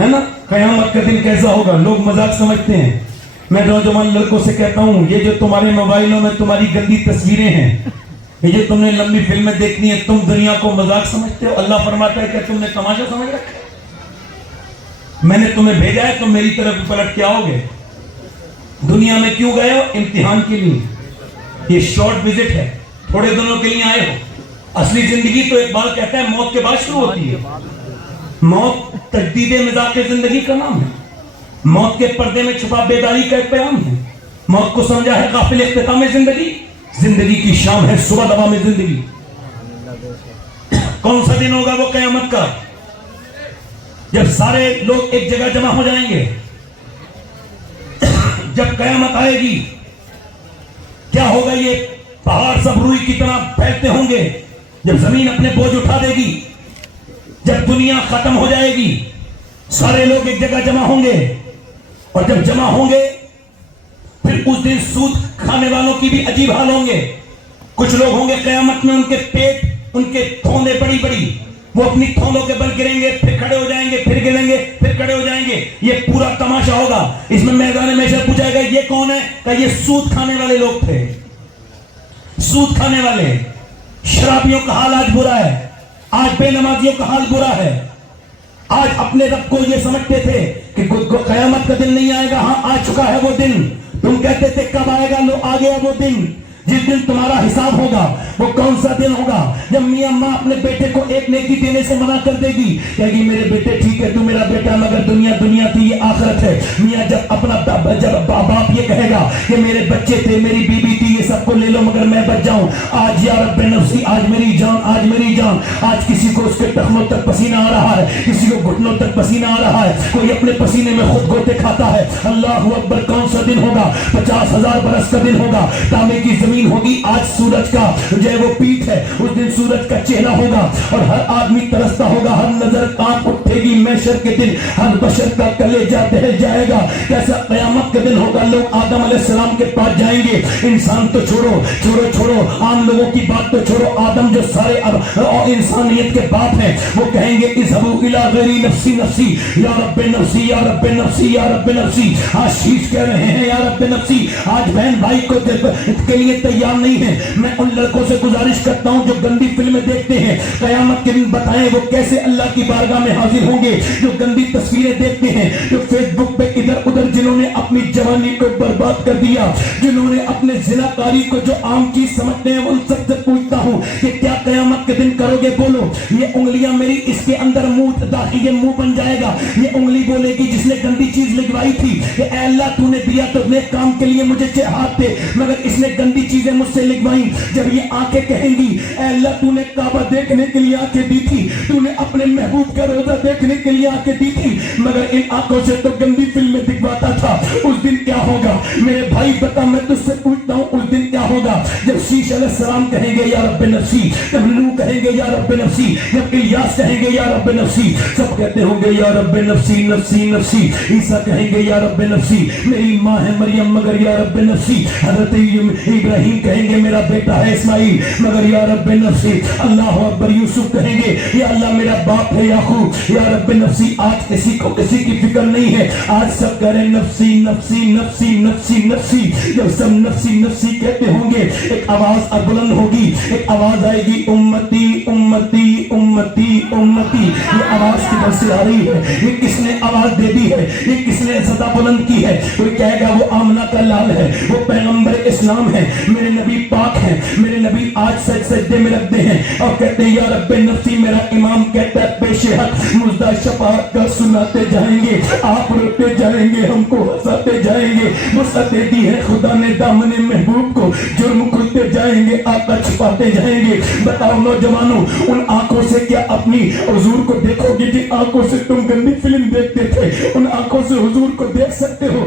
ہے نا قیامت کا دن کیسا ہوگا. لوگ مذاق سمجھتے ہیں. میں نوجوان لڑکوں سے کہتا ہوں یہ جو تمہارے موبائلوں میں تمہاری گندی تصویریں ہیں, یہ جو تم نے لمبی فلمیں دیکھنی ہے, تم دنیا کو مذاق سمجھتے ہو. اللہ فرماتا ہے کہ تم نے تماشا سمجھ رکھا ہے. میں نے تمہیں بھیجا ہے, تم میری طرف پلٹ کے آؤ گے. دنیا میں کیوں گئے ہو؟ امتحان کے لیے. یہ شارٹ وزٹ ہے, تھوڑے دنوں کے لیے آئے ہو. اصلی زندگی تو اقبال کہتا ہے موت کے بعد شروع ہوتی ہے. موت تجدید مزاق زندگی کا نام ہے. موت کے پردے میں چھپا بیداری کا ایک پیغام ہے. موت کو سمجھا ہے غافل اختتام زندگی. زندگی کی شام ہے صبح دوا میں زندگی. کون سا دن ہوگا وہ قیامت کا؟ جب سارے لوگ ایک جگہ جمع ہو جائیں گے. جب قیامت آئے گی کیا ہوگا؟ یہ پہاڑ سب روئی کی طرح پھیلتے ہوں گے. جب زمین اپنے بوجھ اٹھا دے گی, جب دنیا ختم ہو جائے گی, سارے لوگ ایک جگہ جمع ہوں گے. اور جب جمع ہوں گے پھر اس دن سود کھانے والوں کی بھی عجیب حال ہوں گے. کچھ لوگ ہوں گے قیامت میں ان کے پیٹ, ان کے تھوندے بڑی بڑی, وہ اپنی تھوندوں کے بل گریں گے, پھر کھڑے ہو جائیں گے, پھر گریں گے, پھر کھڑے ہو جائیں گے. یہ پورا تماشا ہوگا. اس میں میدان محشر پوچھا گا یہ کون ہے؟ کہ یہ سود کھانے والے لوگ تھے. سود کھانے والے. شرابیوں کا حال آج برا ہے. آج بے نمازیوں کا حال برا ہے. آج اپنے رب کو یہ سمجھتے تھے کہ قیامت کا دن نہیں آئے گا. ہاں آ چکا ہے وہ دن. تم کہتے تھے کب آئے گا؟ لو آ گیا وہ دن. جس دن تمہارا حساب ہوگا. وہ کون سا دن ہوگا؟ جب میاں ماں اپنے بیٹے کو ایک نیکی دینے سے منع کر دے گی, کہے گی میرے بیٹے ٹھیک ہے تو میرا بیٹا, مگر دنیا دنیا تھی, یہ آخرت ہے. میاں جب اپنا باپ یہ کہے گا کہ میرے بچے تھے, میری بیوی تھی, یہ سب کو لے لو مگر میں بچ جاؤں. آج یا رب نفسی, آج میری جان, آج میری جان. آج کسی کو اس کے ٹخنوں تک پسینہ آ رہا ہے, کسی کو گھٹنوں تک پسینہ آ رہا ہے, کوئی اپنے پسینے میں خود گوتے کھاتا ہے. اللہ اکبر. کون سا دن ہوگا؟ 50,000 برس کا دن ہوگا. تانبے کی زمین ہوگی. آج سورج کا جو ہے وہ پیٹھ ہے, اس دن سورج کا چہرہ ہوگا اور ہر آدمی ترستا ہوگا. ہر نظر کانپ اٹھے گی. محشر کے دن ہر بشر کا کلیجہ دہل جائے گا. کیسا قیامت کا دن ہوگا؟ لوگ آدم علیہ السلام کے پاس جائیں گے. انسان تو چھوڑو چھوڑو چھوڑو, عام لوگوں کی بات تو چھوڑو. آدم جو سارے انسانیت کے باپ ہیں, وہ کہیں گے اذهبوا الى غیری نفسی نفسی, یا رب نفسی, یا رب نفسی, یا رب نفسی. آج شیش کہہ رہے ہیں یا رب نفسی. آج بہن بھائی کو کے لیے تیار نہیں ہے. میں ان لڑکوں سے گزارش کرتا ہوں جو گندی فلمیں دیکھتے ہیں, قیامت کے دن بتائیں وہ کیسے اللہ کی بارگاہ میں حاضر ہوں گے. جو گندی تصویریں دیکھتے ہیں, جو فیس بک پہ ادھر ادھر, جنہوں نے اپنی جوانی کو برباد کر دیا, جنہوں نے اپنے زناکاری کو جو عام چیز سمجھتے ہیں, ان سب سے پوچھتا ہوں کہ کیا قیامت کے دن کرو گے؟ بولو. یہ انگلیاں میری, اس کے اندر منہ داخل, یہ منہ بن جائے گا. یہ انگلی بولے گی جس نے گندی چیز لگوائی تھی کہ اے اللہ تو نے دیا تو نیک کام کے لیے مجھے ہاتھ دے, مگر اس نے گندی چیزیں مجھ سے لگوائی. جب یہ آنکھیں کہیں گی اے اللہ تو نے کعبہ دیکھنے کے لیے آنکھیں دی تھی, تو نے اپنے محبوب کا روزہ دیکھنے کے لیے آنکھیں دی تھی, مگر ان آنکھوں سے تو گندی فلمیں دکھواتا تھا. اس دن کیا ہوگا میرے بھائی بتا, میں تجھ سے پوچھتا ہوں اس دن کیا ہوگا؟ جب شیش علیہ السلام کہیں گے یا رب نفسی, جب نوح کہیں گے یا رب نفسی, جب الیاس کہیں گے یا رب نفسی, سب کہتے ہوں گے یا رب نفسی نفسی نفسی. عیسیٰ کہیں گے یا رب نفسی, میری ماں ہے مریم مگر یا رب نفسی. حضرت ابراہیم کہیں گے میرا بیٹا ہے اسماعیل مگر یا رب نفسی. اللہ اکبر. یوسف کہیں گے یا اللہ میرا باپ ہے یعقوب, یا رب نفسی. آج کسی کو کسی کی فکر نہیں ہے. آج سب کہہ رہے نفسی نفسی نفسی نفسی نفسی. جب سب نفسی نفسی کہتے ہوں گے, ایک آواز بلند ہوگی, ایک آواز آئے گی امتی امتی امتی امتی. یہ آواز کدھر سے آ رہی ہے؟ یہ کس نے آواز دے دی ہے؟ یہ کس نے صدا بلند کی ہے؟ کوئی کہے گا وہ آمنہ کا لال ہے, وہ پیغمبر اسلام ہے, میرے نبی پاک ہیں, میرے نبی آج سجدے میں رکھتے ہیں اور کہتے ہیں یا رب نفسی. میرا امام کہتا ہے پیش حق مزدہ شفاعت کا سناتے جائیں گے, آپ روتے جائیں گے, ہم کو ہنساتے جائیں گے. وسعت دی ہے خدا نے دامن محبوب کو, جرم کھلتے جائیں گے, آقا چھپاتے جائیں گے. بتاؤ نوجوانوں, ان آنکھوں سے کیا اپنی حضور کو دیکھو گے جن آنکھوں سے تم گندی فلم دیکھتے تھے؟ ان آنکھوں سے حضور کو دیکھ سکتے ہو؟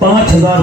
5000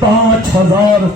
5000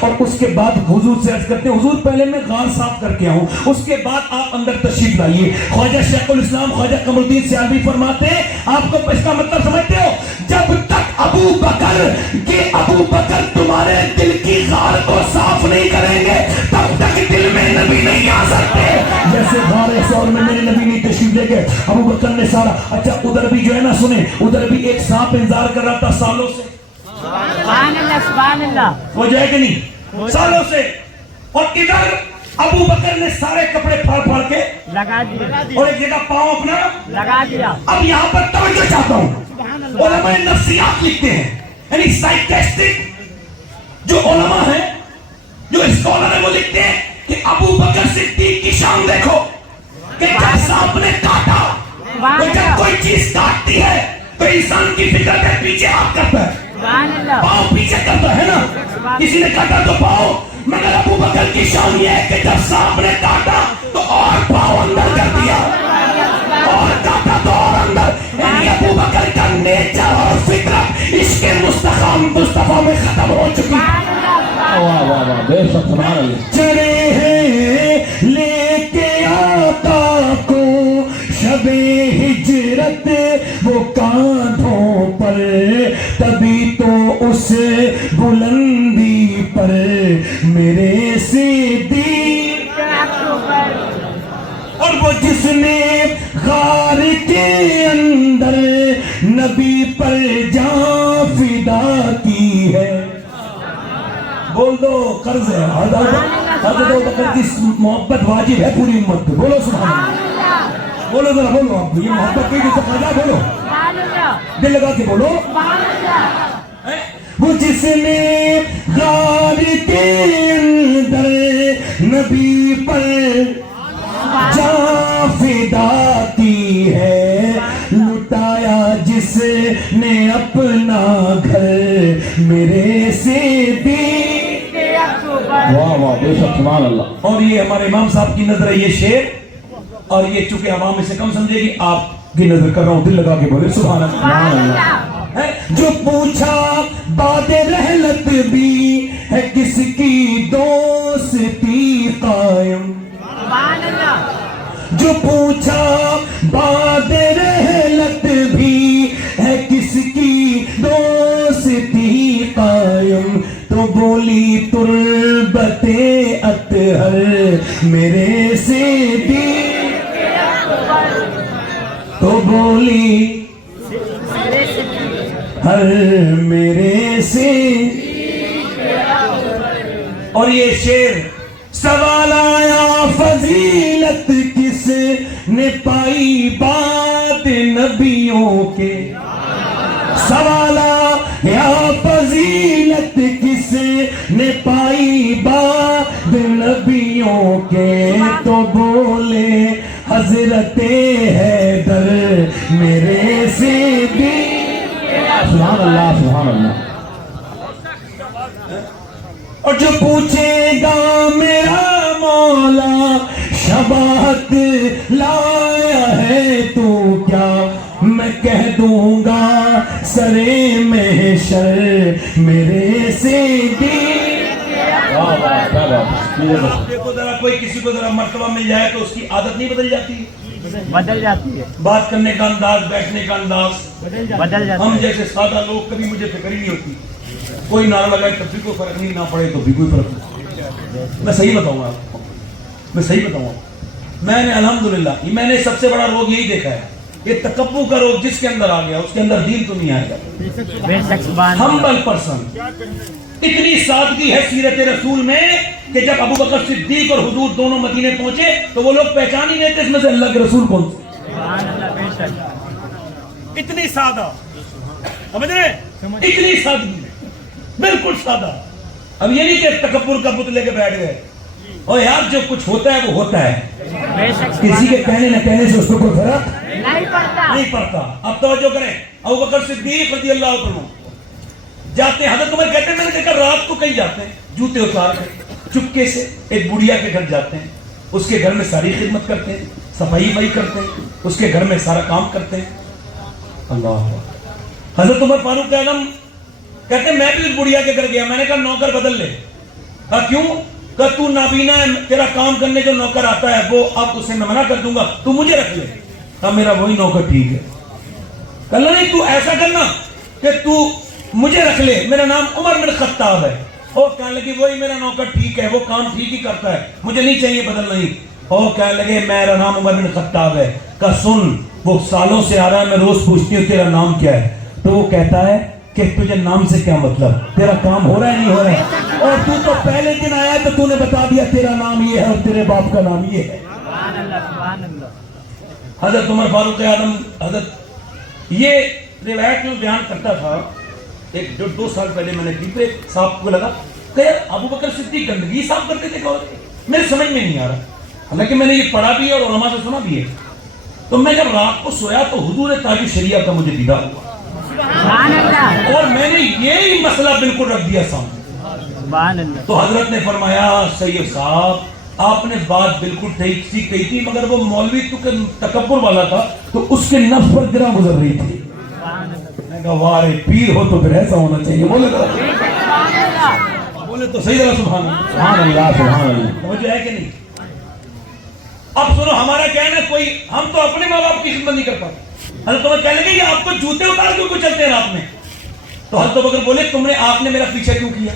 اور اس کے بعد حضور سے عرض کرتے ہیں حضور پہلے میں غار صاف کر کے آؤں, اس کے بعد آپ اندر تشریف لائیے. خواجہ شیخ الاسلام خواجہ قمر الدین سیالوی فرماتے ہیں, آپ کو اس کا مطلب سمجھتے ہو, جب تک ابو بکر تمہارے دل کی غار کو صاف نہیں کریں گے تب تک دل میں نبی نہیں آ سکتے. جیسے غار سور میں میرے نبی نہیں تشریف لے گئے, ابو بکر نے سارا, اچھا ادھر بھی جو ہے نا سنیں, ادھر بھی ایک سانپ انتظار کر رہا تھا سالوں سے, سبحان اللہ سبحان اللہ, وہ جائے کہ نہیں, سالوں سے. اور ادھر ابو بکر نے سارے کپڑے پھاڑ پھاڑ کے لگا دیا اور ایک جگہ پاؤں اپنا لگا دیا. اب یہاں پر توجہ چاہتا ہوں, علماء نفسیات لکھتے ہیں, یعنی سائیکسٹک جو علماء ہیں, جو اسکالر ہیں, وہ لکھتے ہیں کہ ابو بکر صدیق کی شان دیکھو کہ جب سانپ نے کاٹا, وہ جب کوئی چیز کاٹتی ہے تو انسان کی فطرت ہے پیچھے ہاتھ کرتا ہے, سبحان اللہ, پاؤں پیچھے کرتا ہے نا, کسی نے کاٹا تو پاؤں, مگر ابو بکر کی شان یہ ہے کہ جب سانپ نے کاٹا تو اور پاؤں اندر کر دیا, اور کاٹا تو اور اندر. یعنی ابو بکر کا نیچر اور فطرت عشق مصطفیٰ میں ختم ہو چکی. واہ واہ واہ, بے شک سبحان اللہ. چڑے ہیں لے کے آقا کو شب ہجرت وہ کاندھوں پر, تبھی تو اس بلندی پر میرے صدیق, اور وہ جس نے غار کے اندر نبی پر جان فدا کی ہے. بول دو قرض ہے, حضرت ابو بکر کی محبت واجب ہے پوری امت کو. بولو سبحان اللہ, بولو ذرا, بولو آپ یہ محبت کی جو خواجہ, بولو دل لگا کے بولو. وہ جس نے غار کے اندر نبی پر جان فدا کی ہے, لٹایا جس نے اپنا گھر میرے صدیق. واہ واہ, بے شک سبحان اللہ. اور یہ ہمارے امام صاحب کی نظر ہے یہ شعر, اور یہ چونکہ عوام میں سے کم سمجھے گی, آپ کی نظر کر رہا ہوں, دل لگا کے بولے سبحان اللہ. جو پوچھا باد رحلت بھی ہے کس کی دوستی قائم, جو پوچھا باد رحلت بھی ہے کس کی دوستی قائم, تو بولی تربت اطہر میرے صدیق, تو بولی ہر میرے سے. اور یہ شعر, سوال آیا فضیلت کس نے پائی بات نبیوں کے, سوال آیا فضیلت کس نے پائی بات نبیوں کے, تو بولے حضرت حیدر میرے صدیق. سبحان اللہ سبحان اللہ. اور جو پوچھے گا میرا مولا شباہت لایا ہے تو کیا, میں کہہ دوں گا سرے محشر میرے صدیق. دیکھو ذرا, کوئی کسی کو ذرا مرتبہ مل جائے تو اس کی عادت نہیں بدل جاتی, بدل جاتی ہے, بات کرنے کا انداز, بیٹھنے کا انداز بدل جاتی ہم ہے. جیسے سادہ لوگ کبھی مجھے فکر ہی نہیں ہوتی, کوئی نعرہ لگائے تب بھی کوئی فرق نہیں, نہ پڑے تو بھی کوئی فرق نہیں. میں صحیح بتاؤں آپ کو, میں صحیح بتاؤں, میں نے الحمدللہ میں نے سب سے بڑا روگ یہی دیکھا ہے, یہ تکبر کا روگ جس کے اندر آ گیا اس کے اندر دین تو نہیں آئے گا. بے شک سبحان اللہ. ہمبل پرسن, اتنی سادگی ہے سیرت رسول میں کہ جب ابو بکر صدیق اور حضور دونوں مدینے پہنچے تو وہ لوگ پہچان ہی نہیں تھے اس میں سے اللہ کے رسول کون سے. سبحان اللہ, بے شک. اتنی سادہ, سمجھ رہے, اتنی سادگی, بالکل سادہ. اب یہ نہیں کہ تکبر کا بت لے کے بیٹھ گئے, اور یار جو کچھ ہوتا ہے وہ ہوتا ہے, بے شک کسی کے کہنے نہ کہنے سے اس کو کوئی فرق نہیں پڑتا. نہیں پڑتا. اب توجہ کریں, ابو بکر صدیق رضی اللہ عنہ جاتے ہیں, حضرت عمر کہتے ہیں میں نے دیکھا رات کو کہیں جاتے ہیں, جوتے اتار کر چپکے سے ایک بڑھیا کے گھر جاتے ہیں, اس کے گھر میں ساری خدمت کرتے ہیں, صفائی وئی کرتے ہیں, اس کے گھر میں سارا کام کرتے ہیں. اللہ. حضرت عمر فاروق اعظم کہتے ہیں میں بھی اس بڑھیا کے گھر گیا, میں نے کہا نوکر بدل لے, کہا کیوں؟ کہا تو نابینا ہے، تیرا کام کرنے جو نوکر آتا ہے وہ اب اسے میں منع کر دوں گا، تو مجھے رکھ لے۔ کہا میرا وہی نوکر ٹھیک ہے۔ کہا نہیں تو ایسا کرنا کہ تو مجھے رکھ لے، میرا نام عمر بن خطاب ہے۔ اور کہنے لگی وہی میرا نوکر ٹھیک ہے، وہ کام ٹھیک ہی کرتا ہے، مجھے نہیں چاہیے بدلنا ہی۔ اور کہنے لگے میرا نام عمر بن خطاب ہے۔ کہا سن، وہ سالوں سے آ رہا ہے، میں روز پوچھتی ہوں تیرا نام کیا ہے، تو وہ کہتا ہے کہ تجھے نام سے کیا مطلب، تیرا کام ہو رہا ہے نہیں ہو رہا ہے؟ اور تو پہلے دن آیا تو تو نے بتا دیا تیرا نام یہ ہے اور تیرے باپ کا نام یہ ہے۔ سبحان اللہ سبحان اللہ۔ حضرت عمر فاروق اعظم حضرت یہ روایت میں بیان کرتا تھا، ایک 2 سال پہلے میں نے کی تو ایک صاحب کو لگا کہ ابو بکر صدیق گندگی صاف کرتے تھے، میرے سمجھ میں نہیں آ رہا، حالانکہ میں نے یہ پڑھا بھی ہے اور علماء سے سنا بھی ہے۔ تو میں جب رات کو سویا تو حضور تاج الشریعہ کا مجھے دیدار ہوا، سبحان اللہ اور میں نے یہی مسئلہ بالکل رکھ دیا سامنے۔ سبحان اللہ۔ تو حضرت نے فرمایا سید صاحب آپ نے بات بالکل ٹھیک سی کہی تھی، مگر وہ مولوی تو کہ تکبر والا تھا تو اس کے نفس پر گرا گزر رہی تھی۔ میں نے کہا واہ رے پیر ہو تو پھر ایسا ہونا چاہیے۔ بولے تو صحیح طرح سبحان اللہ سبحان اللہ سبحان اللہ۔ مجھے ہے کہ نہیں؟ اب سنو ہمارا کہنا ہے کوئی، ہم تو اپنے ماں باپ کی خدمت نہیں کر پاتے۔ حضرت عمر کہنے لگے کہ آپ کو جوتے اتار کیوں چلتے ہیں رات میں؟ تو حضرت ابوبکر بولے آپ نے میرا پیچھے کیوں کیا؟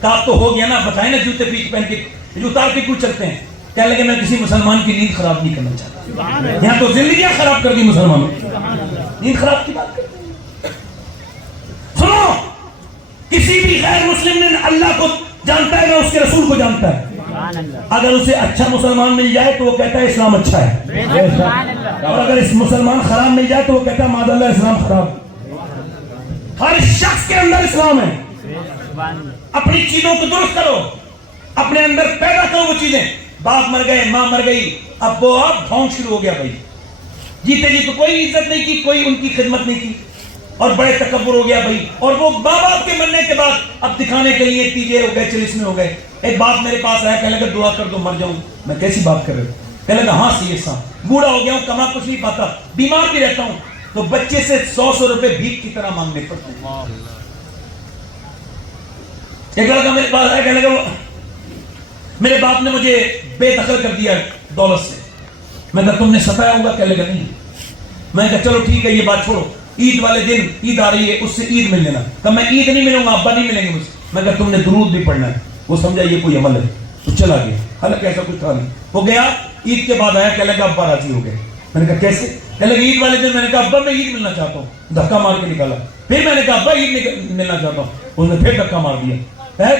کہا تو ہو گیا نا، بتائیں نا جوتے پیچھے پہن کے جو اتار کے کیوں چلتے ہیں؟ کہنے لگے میں کسی مسلمان کی نیند خراب نہیں کرنا چاہتا، یہاں تو زندگیاں خراب کر دی مسلمانوں، نیند خراب کی بات کرتے ہیں۔ سنو، کسی بھی غیر مسلم نے اللہ کو جانتا ہے نہ اس کے رسول کو جانتا ہے۔ اگر اسے اچھا مسلمان مل جائے تو وہ کہتا ہے اسلام اچھا ہے، اور اگر اس مسلمان خراب مل جائے تو وہ کہتا ہے معاذ اللہ اسلام خراب۔ ہر شخص کے اندر اسلام ہے، اپنی چیزوں کو درست کرو، اپنے اندر پیدا کرو وہ چیزیں۔ باپ مر گئے، ماں مر گئی، اب وہ ڈھونگ شروع ہو گیا بھائی، جیتے جی تو کوئی عزت نہیں کی، کوئی ان کی خدمت نہیں کی، اور بڑے تکبر ہو گیا بھائی۔ اور وہ ماں باپ کے مرنے کے بعد اب دکھانے کے لیے تیجے ہو گئے، چلسمے ہو گئے۔ ایک باپ میرے پاس آیا، کہنے لگا دعا کر دو مر جاؤں۔ میں کیسی بات کر رہے ہوں؟ کہنے لگا ہاں سید صاحب بوڑھا ہو گیا ہوں، کما کچھ نہیں پاتا، بیمار بھی رہتا ہوں، تو بچے سے 100 روپے بھیک کی طرح مانگنے پڑتے ہیں۔ ایک لڑکا میرے پاس آیا، کہنے لگا میرے باپ نے مجھے بے دخل کر دیا دولت سے۔ میں کہا تم نے ستایا ہوگا؟ کہنے لگا نہیں۔ میں کہا چلو ٹھیک ہے یہ بات چھوڑو، عید والے دن عید آ رہی ہے اس سے عید مل لینا۔ کہا میں عید نہیں ملوں گا، ابا نہیں ملیں گے مجھ سے۔ میں کہا تم نے درود بھی پڑھنا ہے۔ وہ سمجھا یہ کوئی عمل ہے تو چلا گیا، حالانکہ ایسا کچھ تھا نہیں۔ وہ گیا، عید کے بعد آیا، کہنے لگا ابا راضی ہو گئے۔ میں نے کہا کیسے؟ کہنے لگا عید والے دن میں نے کہا ابا میں عید ملنا چاہتا ہوں، دھکا مار کے نکالا۔ پھر میں نے کہا ابا عید ملنا چاہتا ہوں، اس نے پھر دھکا مار دیا۔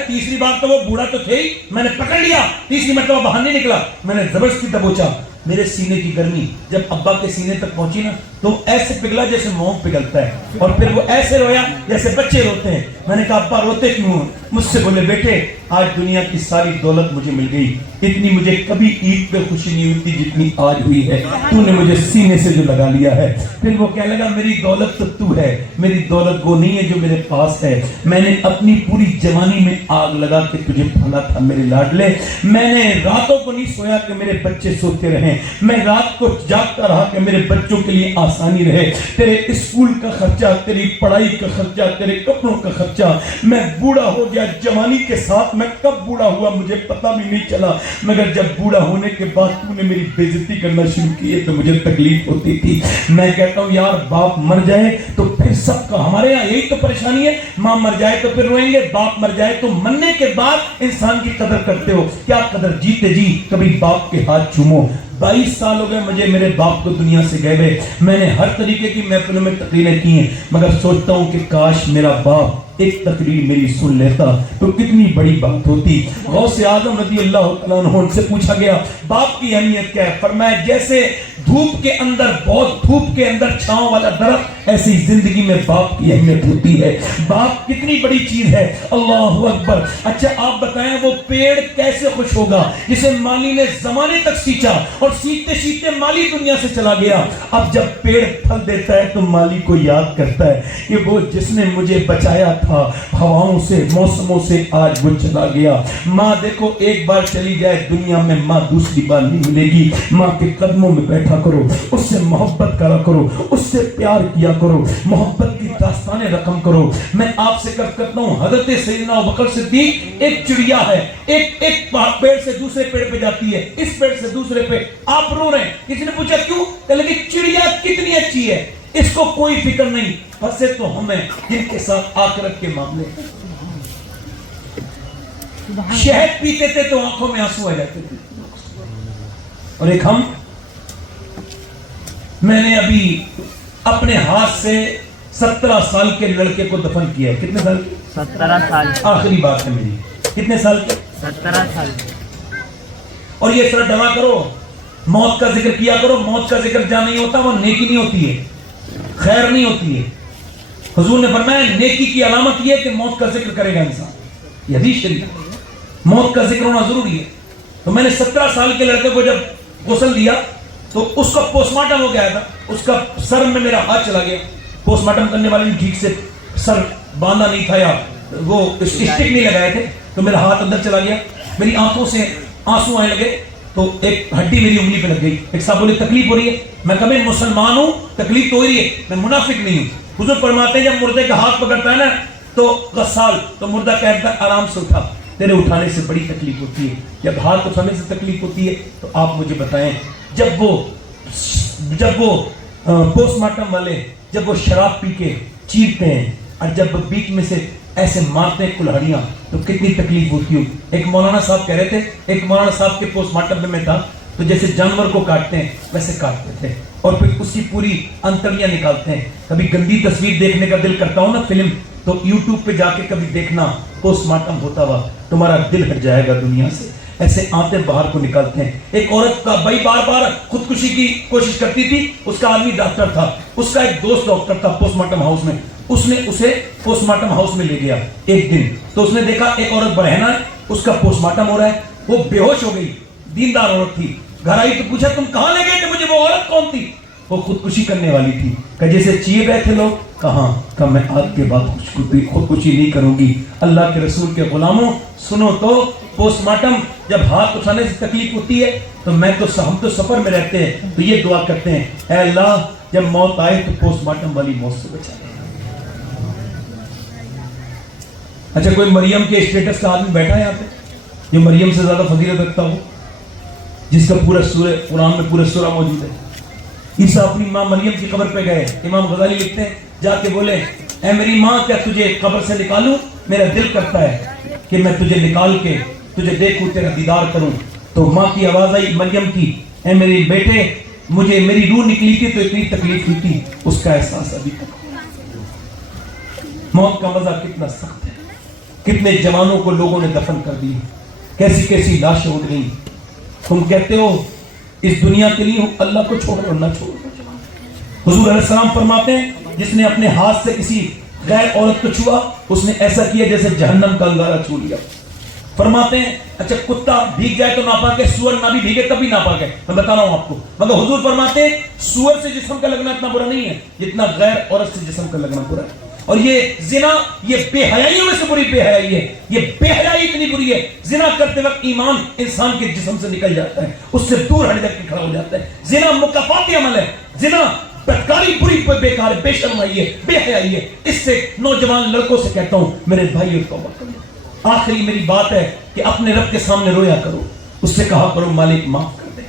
تیسری بار تو وہ بوڑھا تو تھے ہی، میں نے پکڑ لیا، تیسری مرتبہ باہر نہیں نکلا۔ میں نے زبردستی دبوچا، میرے سینے کی گرمی جب ابا کے سینے تک پہنچی نا تو ایسے پگھلا جیسے موم پگھلتا ہے، اور پھر وہ ایسے رویا جیسے بچے روتے ہیں۔ میں نے کہا ابا روتے کیوں؟ مجھ سے بولے بیٹے آج دنیا کی ساری دولت مجھے مل گئی، اتنی مجھے کبھی عید پہ خوشی نہیں ہوتی جتنی آج ہوئی ہے، تو نے مجھے سینے سے جو لگا لیا ہے۔ پھر وہ کہنے لگا میری دولت تو تو ہے، میری دولت وہ نہیں ہے جو میرے پاس ہے، میں نے اپنی پوری جوانی میں آگ لگا کے تجھے پالا تھا میرے لاڈلے، میں نے راتوں کو نہیں سویا کہ میرے بچے سوتے رہیں، میں رات کو جاگتا رہا کہ میرے بچوں کے لیے آسانی رہے، تیرے اسکول کا خرچہ، تیری پڑھائی کا خرچہ، تیرے کپڑوں کا خرچہ۔ میں بوڑھا ہو گیا جوانی کے ساتھ، میں کب بوڑھا ہوا مجھے پتہ بھی نہیں چلا، مگر جب بوڑھا ہونے کے بعد تو نے میری بے عزتی کرنا شروع کی ہے تو مجھے تکلیف ہوتی تھی۔ میں کہتا ہوں یار باپ مر جائے تو پھر سب کا، ہمارے یہاں یہی تو پریشانی ہے، ماں مر جائے تو پھر روئیں گے، باپ مر جائے تو مرنے کے بعد انسان کی قدر کرتے ہو۔ کیا قدر؟ جیتے جی کبھی باپ کے ہاتھ چومو۔ 22 سال ہو گئے مجھے میرے باپ کو دنیا سے گئے ہوئے، میں نے ہر طریقے کی محفلوں میں تقریریں کی ہیں، مگر سوچتا ہوں کہ کاش میرا باپ ایک تقریر میری سن لیتا تو کتنی بڑی بات ہوتی۔ غوث اعظم رضی اللہ تعالیٰ عنہ سے پوچھا گیا باپ کی اہمیت کیا ہے؟ فرمایا جیسے دھوپ کے اندر، بہت دھوپ کے اندر چھاؤں والا درخت، ایسی زندگی میں باپ کی اہمیت ہوتی ہے۔ باپ کتنی بڑی چیز ہے، اللہ اکبر۔ اچھا آپ بتائیں وہ پیڑ کیسے خوش ہوگا جسے مالی نے زمانے تک سینچا اور سیچتے سیچتے مالی دنیا سے چلا گیا، اب جب پیڑ پھل دیتا ہے تو مالی کو یاد کرتا ہے کہ وہ جس نے مجھے بچایا تھا ہواؤں سے، موسموں سے، آج وہ چلا گیا۔ ماں دیکھو ایک بار چلی جائے دنیا میں، ماں دوسری بار نہیں ملے گی۔ ماں کے قدموں میں بیٹھا دیکھا کرو, اس سے محبت کرا کرو, اس سے پیار کیا کرو, محبت کی داستانیں رقم کرو. میں آپ سے کرتا ہوں, حضرت سیدنا ابوبکر صدیق ایک چڑیا ہے, ایک پیڑ سے دوسرے پیڑ پہ جاتی ہے, اس پیڑ سے دوسرے پہ, آپ رو رہے ہیں. کسی نے پوچھا کیوں؟ کہ لیکن چڑیا کتنی اچھی ہے, اس کو کوئی فکر نہیں. پھنسے تو ہمیں جن کے ساتھ آخرت کے معاملے. شہد پیتے تھے تو آنکھوں میں آنسو آ جاتے تھے. اور ایک ہم, میں نے ابھی اپنے ہاتھ سے 17 سال کے لڑکے کو دفن کیا ہے. کتنے سال کی؟ 17 سال. آخری بات ہے میری. کتنے سال کی؟ 17 سال. اور یہ سر ڈرا کرو, موت کا ذکر کیا کرو. موت کا ذکر جہاں نہیں ہوتا وہ نیکی نہیں ہوتی ہے, خیر نہیں ہوتی ہے. حضور نے فرمایا نیکی کی علامت یہ ہے کہ موت کا ذکر کرے گا انسان. یہ حدیث شریف, موت کا ذکر ہونا ضروری ہے. تو میں نے 17 سال کے لڑکے کو جب غسل دیا تو اس کا پوسٹ مارٹم ہو گیا تھا. اس کا سر میں میرا ہاتھ چلا گیا. پوسٹ مارٹم کرنے والے نے ٹھیک سے سر باندھا نہیں تھا یا وہ اسٹک نہیں لگائے تھے, تو میرا ہاتھ اندر چلا گیا. میری آنکھوں سے آنسو آنے لگے تو ایک ہڈی میری انگلی پہ لگ گئی. ایک صاحب بولے تکلیف ہو رہی ہے. میں کبھی مسلمان ہوں, تکلیف تو ہو رہی ہے, میں منافق نہیں ہوں. حضور فرماتے ہیں جب مردے کا ہاتھ پکڑتا ہے نا تو غسال, تو مردہ کہتا ہے آرام سے اٹھا, تیرے اٹھانے سے بڑی تکلیف ہوتی ہے. جب ہاتھ اٹھانے سے تکلیف ہوتی ہے تو آپ مجھے بتائیں, جب وہ پوسٹ مارٹم والے جب وہ شراب پی کے چیرتے ہیں اور جب بیچ میں سے ایسے مارتے ہیں کلہڑیاں تو کتنی تکلیف ہوتی ہو. ایک مولانا صاحب کہہ رہے تھے, ایک مولانا صاحب کے پوسٹ مارٹم میں تھا تو جیسے جانور کو کاٹتے ہیں ویسے کاٹتے تھے اور پھر اس کی پوری انتڑیاں نکالتے ہیں. کبھی گندی تصویر دیکھنے کا دل کرتا ہوں نا فلم, تو یوٹیوب پہ جا کے کبھی دیکھنا پوسٹ مارٹم ہوتا ہوا, تمہارا دل ہٹ جائے گا دنیا سے. ایسے آنتے باہر کو نکالتے ہیں. ایک عورت کا بھائی بار بار خودکشی کی کوشش کرتی تھی, اس کا آدمی ڈاکٹر تھا, اس کا ایک دوست ڈاکٹر تھا پوسٹ مارٹم ہاؤس میں. اس نے اسے پوسٹ مارٹم ہاؤس میں لے گیا ایک دن, تو اس نے دیکھا ایک عورت برہنہ ہے, اس کا پوسٹ مارٹم ہو رہا ہے. وہ بے ہوش ہو گئی, دیندار عورت تھی. گھر آئی تو پوچھا تم کہاں لے گئے تھے مجھے, وہ عورت کون تھی؟ وہ خودکشی کرنے والی تھی. کہ جیسے چیے گئے تھے لوگ, کہاں کہ میں آج کے بعد خودکشی نہیں کروں گی. اللہ کے رسول کے غلاموں سنو تو, پوسٹ مارٹم جب ہاتھ اٹھانے سے تکلیف ہوتی ہے تو ہم تو سفر میں رہتے ہیں تو یہ دعا کرتے ہیں, اے اللہ جب موت آئے تو پوسٹ مارٹم والی موت سے بچا لے. اچھا کوئی مریم کے اسٹیٹس کا آدمی بیٹھا ہے یہاں پہ جو مریم سے زیادہ فضیلت رکھتا ہو, جس کا پورا سورہ قرآن میں پورا سورہ موجود ہے. عیسیٰ اپنی ماں مریم کی قبر پہ گئے, امام غزالی لکھتے ہیں جا کے بولے اے میری ماں کیا تجھے قبر سے نکالوں, میرا دل کرتا ہے کہ میں تجھے نکال کے تجھے دیکھوں, تیرا دیدار کروں. تو ماں کی آواز آئی مریم کی, اے میرے بیٹے مجھے میری روح نکلی تھی تو اتنی تکلیف ہوئی تھی, اس کا احساس ابھی تک. موت کا مزہ کتنا سخت ہے. کتنے جوانوں کو لوگوں نے دفن کر دی, کیسی کیسی لاشیں اڑ گئی. تم کہتے ہو اس دنیا کے لیے اللہ کو چھوڑو اور نہ چھوڑو. حضور علیہ السلام فرماتے ہیں جس نے اپنے ہاتھ سے کسی غیر عورت کو چھوا اس نے ایسا کیا جیسے جہنم کا انگارہ چھو لیا. فرماتے ہیں اچھا کتا بھیگ جائے تو ناپاک ہے, سور نہ بھی بھیگے تب بھی ناپاک ہے. میں بتا رہا ہوں آپ کو, مگر حضور فرماتے ہیں سور سے جسم کا لگنا اتنا برا نہیں ہے جتنا غیر عورت سے جسم کا لگنا برا ہے. اور یہ زنا, یہ بے حیائیوں میں سے بری بے حیائی ہے. یہ بے حیائی اتنی بری ہے, زنا کرتے وقت ایمان انسان کے جسم سے نکل جاتا ہے, اس سے دور ہٹ کر کے کھڑا ہو جاتا ہے. زنا مکافاتی عمل ہے, زنا بدکاری بری بیکار ہے, بے شرمائی ہے, بے حیائی ہے. اس سے نوجوان لڑکوں سے کہتا ہوں میرے بھائیو توبہ کرو. آخری میری بات ہے کہ اپنے رب کے سامنے رویا کرو, اس سے کہا کرو مالک معاف کر دے,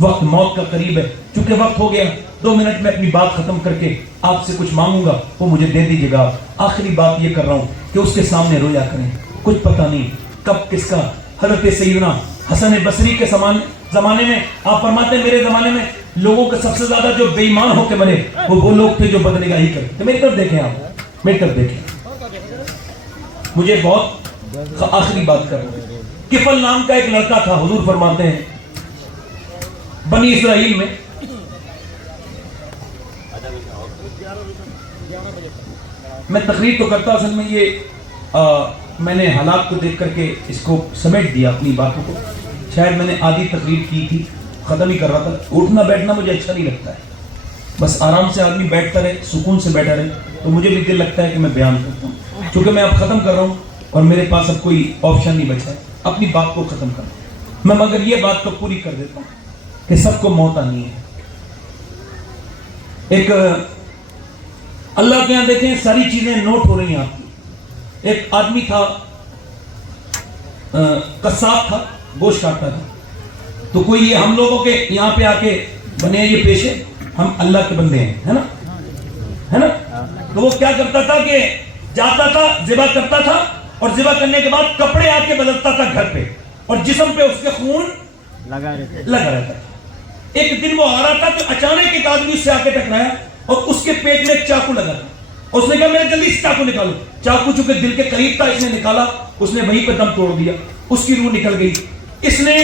وقت موت کا قریب ہے. چونکہ وقت ہو گیا, 2 منٹ میں اپنی بات ختم کر کے آپ سے کچھ مانگوں گا وہ مجھے دے دیجیے گا. آخری بات یہ کر رہا ہوں کہ اس کے سامنے رویا کریں. کچھ پتہ نہیں کب کس کا. حضرت سیدنا حسن بصری کے زمانے میں آپ فرماتے ہیں میرے زمانے میں لوگوں کے سب سے زیادہ جو بے ایمان ہو کے مرے وہ لوگ تھے جو بدنگاہی کرتے. میری طرف دیکھیں, آپ میری طرف دیکھیں. مجھے بہت آخری بات کر رہا ہوں. کفل نام کا ایک لڑکا تھا, حضور فرماتے ہیں بنی اسرائیل میں میں تقریر تو کرتا, اصل میں یہ میں نے حالات کو دیکھ کر کے اس کو سمیٹ دیا اپنی باتوں کو. شاید میں نے آدھی تقریر کی تھی, ختم ہی کر رہا تھا. اٹھنا بیٹھنا مجھے اچھا نہیں لگتا ہے, بس آرام سے آدمی بیٹھتا رہے, سکون سے بیٹھا رہے تو مجھے بھی دل لگتا ہے کہ میں بیان کرتا ہوں. چونکہ میں اب ختم کر رہا ہوں اور میرے پاس اب کوئی آپشن نہیں بچا ہے اپنی بات کو ختم کرنا. میں مگر یہ بات تو پوری کر دیتا ہوں کہ سب کو موت آنی ہے, ایک اللہ کے یہاں دیکھیں ساری چیزیں نوٹ ہو رہی ہیں آپ کی. ایک آدمی تھا, قصاب تھا, گوشت کاٹتا تھا. تو کوئی یہ ہم لوگوں کے یہاں پہ آ کے بنے یہ پیشے, ہم اللہ کے بندے ہیں, ہے نا, ہے نا. تو وہ کیا کرتا تھا کہ جاتا تھا, ذبح کرتا تھا, اور ذبح کرنے کے بعد کپڑے آ کے بدلتا تھا گھر پہ, اور جسم پہ اس کے خون لگا رہتا تھا. ایک دن وہ آ رہا تھا تو اچانک ایک آدمی اس سے آ کے ٹکرایا, اور اس کے پیٹ میں ایک چاقو لگا تھا, اور اس نے کہا میرے جلدی اس چاقو نکالو. چاقو چونکہ دل کے قریب تھا, اس نے نکالا, اس نے وہیں پہ دم توڑ دیا, اس کی روح نکل گئی. اس نے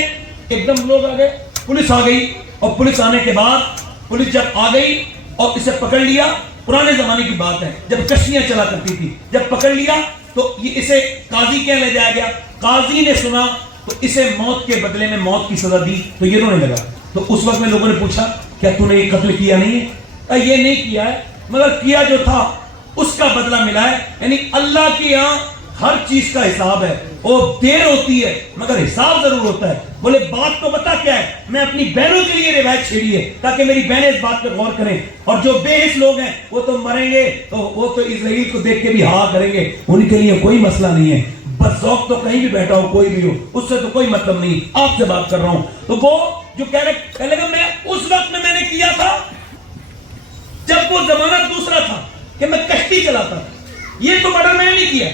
ایک دم لوگ آ گئے, پولیس آ گئی, اور پولیس آنے کے بعد پولیس جب آ گئی اور اسے پکڑ لیا, پرانے زمانے کی بات ہے جب کشتیاں چلا کرتی تھی, جب پکڑ لیا تو یہ اسے قاضی کے لے جایا گیا. قاضی نے سنا تو اسے موت کے بدلے میں موت کی سزا دی. تو یہ رونے لگا. تو اس وقت میں لوگوں نے پوچھا کیا تو نے یہ قتل کیا نہیں ہے؟ یہ نہیں کیا ہے, مگر کیا جو تھا اس کا بدلہ ملا ہے. یعنی اللہ کے یہاں ہر چیز کا حساب ہے, وہ دیر ہوتی ہے مگر حساب ضرور ہوتا ہے. بولے بات تو بتا کیا ہے؟ میں اپنی بہنوں کے لیے روایت چھیڑی ہے تاکہ میری بہنیں اس بات پر غور کریں, اور جو بے حس لوگ ہیں وہ تو مریں گے, تو وہ تو اسرائیل کو دیکھ کے بھی ہاں کریں گے, ان کے لیے کوئی مسئلہ نہیں ہے. بس ذوق تو کہیں بھی بیٹھا ہو, کوئی بھی ہو, اس سے تو کوئی مطلب نہیں, آپ سے بات کر رہا ہوں. تو وہ جو کہنے لگا میں اس وقت میں نے کیا تھا جب وہ زمانہ دوسرا تھا کہ میں کشتی چلاتا تھا. یہ تو مرڈر میں نے نہیں کیا,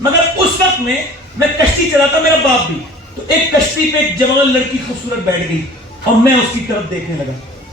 مگر اس وقت میں کشتی چلاتا, میرا باپ بھی. تو ایک کشتی پہ ایک جوان لڑکی خوبصورت بیٹھ گئی, اور میں اس کی طرف دیکھنے لگا,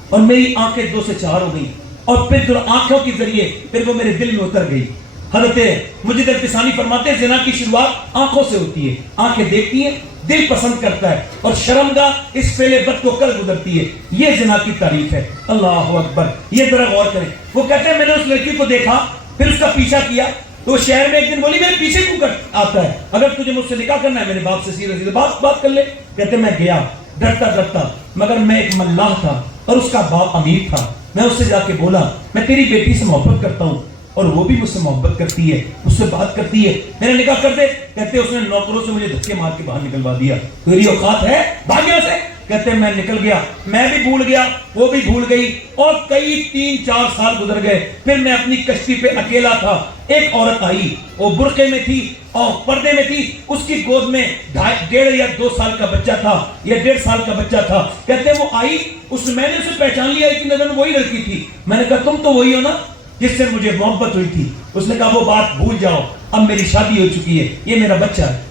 اور میری آنکھیں 2 سے 4 ہو گئی, اور پھر آنکھوں کے ذریعے پھر وہ میرے دل میں اتر گئی. حضرت مجید الفسانی فرماتے ہیں زنا کی شروعات آنکھوں سے ہوتی ہے, آنکھیں دیکھتی ہیں, دل پسند کرتا ہے, اور شرمگاہ اس فعل بد کو کر گزرتی ہے. یہ زنا کی تعریف ہے. اللہ اکبر. یہ ذرا غور کریں. وہ کہتے ہیں میں نے اس لڑکی کو دیکھا, پھر اس کا پیچھا کیا, تو وہ شہر میں ایک دن بولی میرے پیچھے کیوں آتا ہے, اگر تجھے مجھ سے نکاح کرنا ہے میرے باپ سے سیدھے سیدھے بات کر لے. کہتے میں گیا ڈرتا, مگر میں ایک ملاح تھا اور اس کا باپ امیر تھا. میں اس سے جا کے بولا میں تیری بیٹی سے محبت کرتا ہوں, اور وہ بھی مجھ سے محبت کرتی ہے, مجھ سے بات کرتی ہے, میرا نکاح کر دے. کہتے اس نے نوکروں سے مجھے دھکے مار کے باہر نکلوا دیا. تیری اوقات ہے بھاگ یہاں سے. کہتے میں نکل گیا, میں بھی بھول گیا, وہ بھی بھول گئی, اور کئی 3-4 سال گزر گئے. پھر میں اپنی کشتی پہ اکیلا تھا, ایک عورت آئی, وہ برقعے میں تھی اور پردے میں تھی, اس کی گود میں 1.5 یا 2 سال کا بچہ تھا, یا 1.5 سال کا بچہ تھا. کہتے وہ آئی, میں نے اسے پہچان لیا, ایک نظر میں وہی لڑکی تھی. میں نے کہا تم تو وہی ہو نا جس سے مجھے محبت ہوئی تھی. اس نے کہا وہ بات بھول جاؤ, اب میری شادی ہو چکی ہے, یہ میرا بچہ ہے.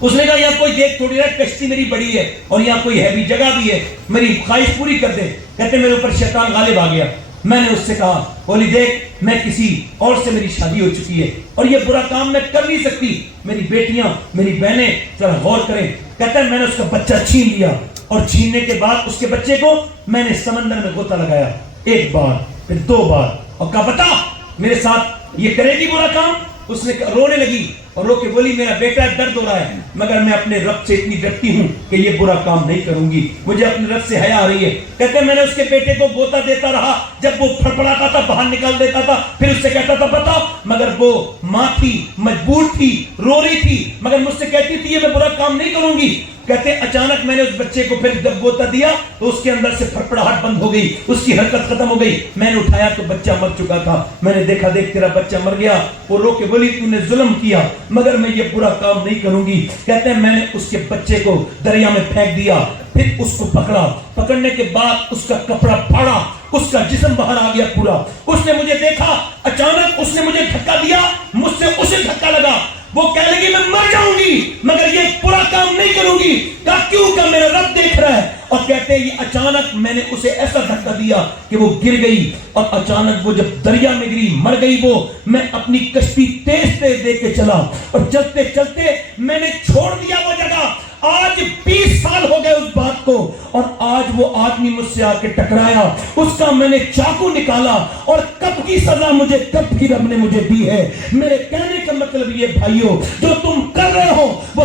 اس نے کہا یہاں کوئی دیکھ تھوڑی رہا, کشتی میری بڑی ہے اور یہاں کوئی ہے بھی جگہ بھی ہے, میری خواہش پوری کر دے. کہتے میرے اوپر شیطان غالب آ گیا. میں نے اس سے کہا بولی دیکھ میں کسی اور سے میری شادی ہو چکی ہے, اور یہ برا کام میں کر نہیں سکتی. میری بیٹیاں میری بہنیں ذرا غور کریں. کہتا ہے میں نے اس کا بچہ چھین لیا, اور چھیننے کے بعد اس کے بچے کو میں نے سمندر میں غوطہ لگایا, 1 بار پھر 2 بار, اور کہا بتا میرے ساتھ یہ کرے گی برا کام. اس نے رونے لگی اور رو کے بولی میرا بیٹا درد ہو رہا ہے, مگر میں اپنے رب سے اتنی ڈرتی ہوں کہ یہ برا کام نہیں کروں گی, مجھے اپنے رب سے حیا آ رہی ہے. کہتے میں نے اس کے بیٹے کو گوتا دیتا رہا, جب وہ پھڑپڑاتا تھا باہر نکال دیتا تھا, پھر اس سے کہتا تھا بتاؤ, مگر وہ ماں تھی, مجبور تھی, رو رہی تھی, مگر مجھ سے کہتی تھی یہ میں برا کام نہیں کروں گی. کہتے اچانک میں نے اس بچے کو پھر جب گوتا دیا تو اس کے اندر سے پھڑپڑاہٹ بند ہو گئی, اس کی حرکت ختم ہو گئی. میں نے اٹھایا تو بچہ مر چکا تھا. میں نے دیکھا دیکھ تیرا بچہ مر گیا. وہ رو کے بولی تو نے ظلم کیا, مگر میں یہ برا کام نہیں کروں گی. کہتے ہیں میں نے اس کے بچے کو دریا میں پھینک دیا, پھر اس کو پکڑا, پکڑنے کے بعد اس کا کپڑا پھاڑا, اس کا جسم باہر آ گیا پورا. اس نے مجھے دیکھا, اچانک اس نے مجھے دھکا دیا, مجھ سے اسے دھکا لگا. وہ کہنے لگی میں مر جاؤں گی مگر یہ برا کام نہیں کروں گی. کہا کیوں؟ کہ میرا رب دیکھ رہا ہے. اور کہتے ہیں یہ اچانک میں نے اسے ایسا دھکا دیا کہ وہ گر گئی, اور اچانک وہ جب دریا میں گری مر گئی. وہ میں اپنی کشتی تیز تیز دے کے چلا, اور چلتے چلتے میں نے چھوڑ دیا وہ جگہ. آج 20 سال ہو گئے اس بات کو, اور آج وہ آدمی مجھ سے آ کے ٹکرایا, اس کا میں نے چاقو نکالا, اور کب کی سزا مجھے کب کی رب نے مجھے دی ہے. میرے کہنے کا مطلب یہ بھائیوں, جو تم کر رہے ہو وہ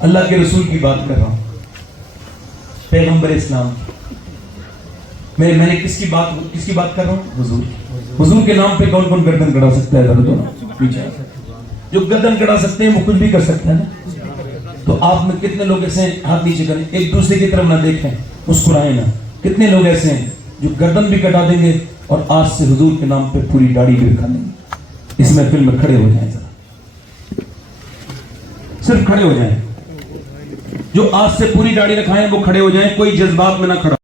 اللہ کے رسول کی بات کر رہا ہوں, پیغمبر اسلام. میں نے کس کی بات کر رہا ہوں؟ حضور. حضور کے نام پہ کون کون گردن کڑا سکتا ہے؟ پیچھے جو گردن کڑا سکتے ہیں وہ کچھ بھی کر سکتا ہے نا. تو آپ میں کتنے لوگ ایسے ہیں ہاتھ نیچے کریں, ایک دوسرے کی طرف نہ دیکھیں, مسکرائیں نہ. کتنے لوگ ایسے ہیں جو گردن بھی کٹا دیں گے اور آج سے حضور کے نام پہ پوری داڑھی بھی رکھا دیں گے؟ اس محفل میں کھڑے ہو جائیں, ذرا صرف کھڑے ہو جائیں. جو آج سے پوری داڑھی رکھائیں وہ کھڑے ہو جائیں, کوئی جذبات میں نہ کھڑا.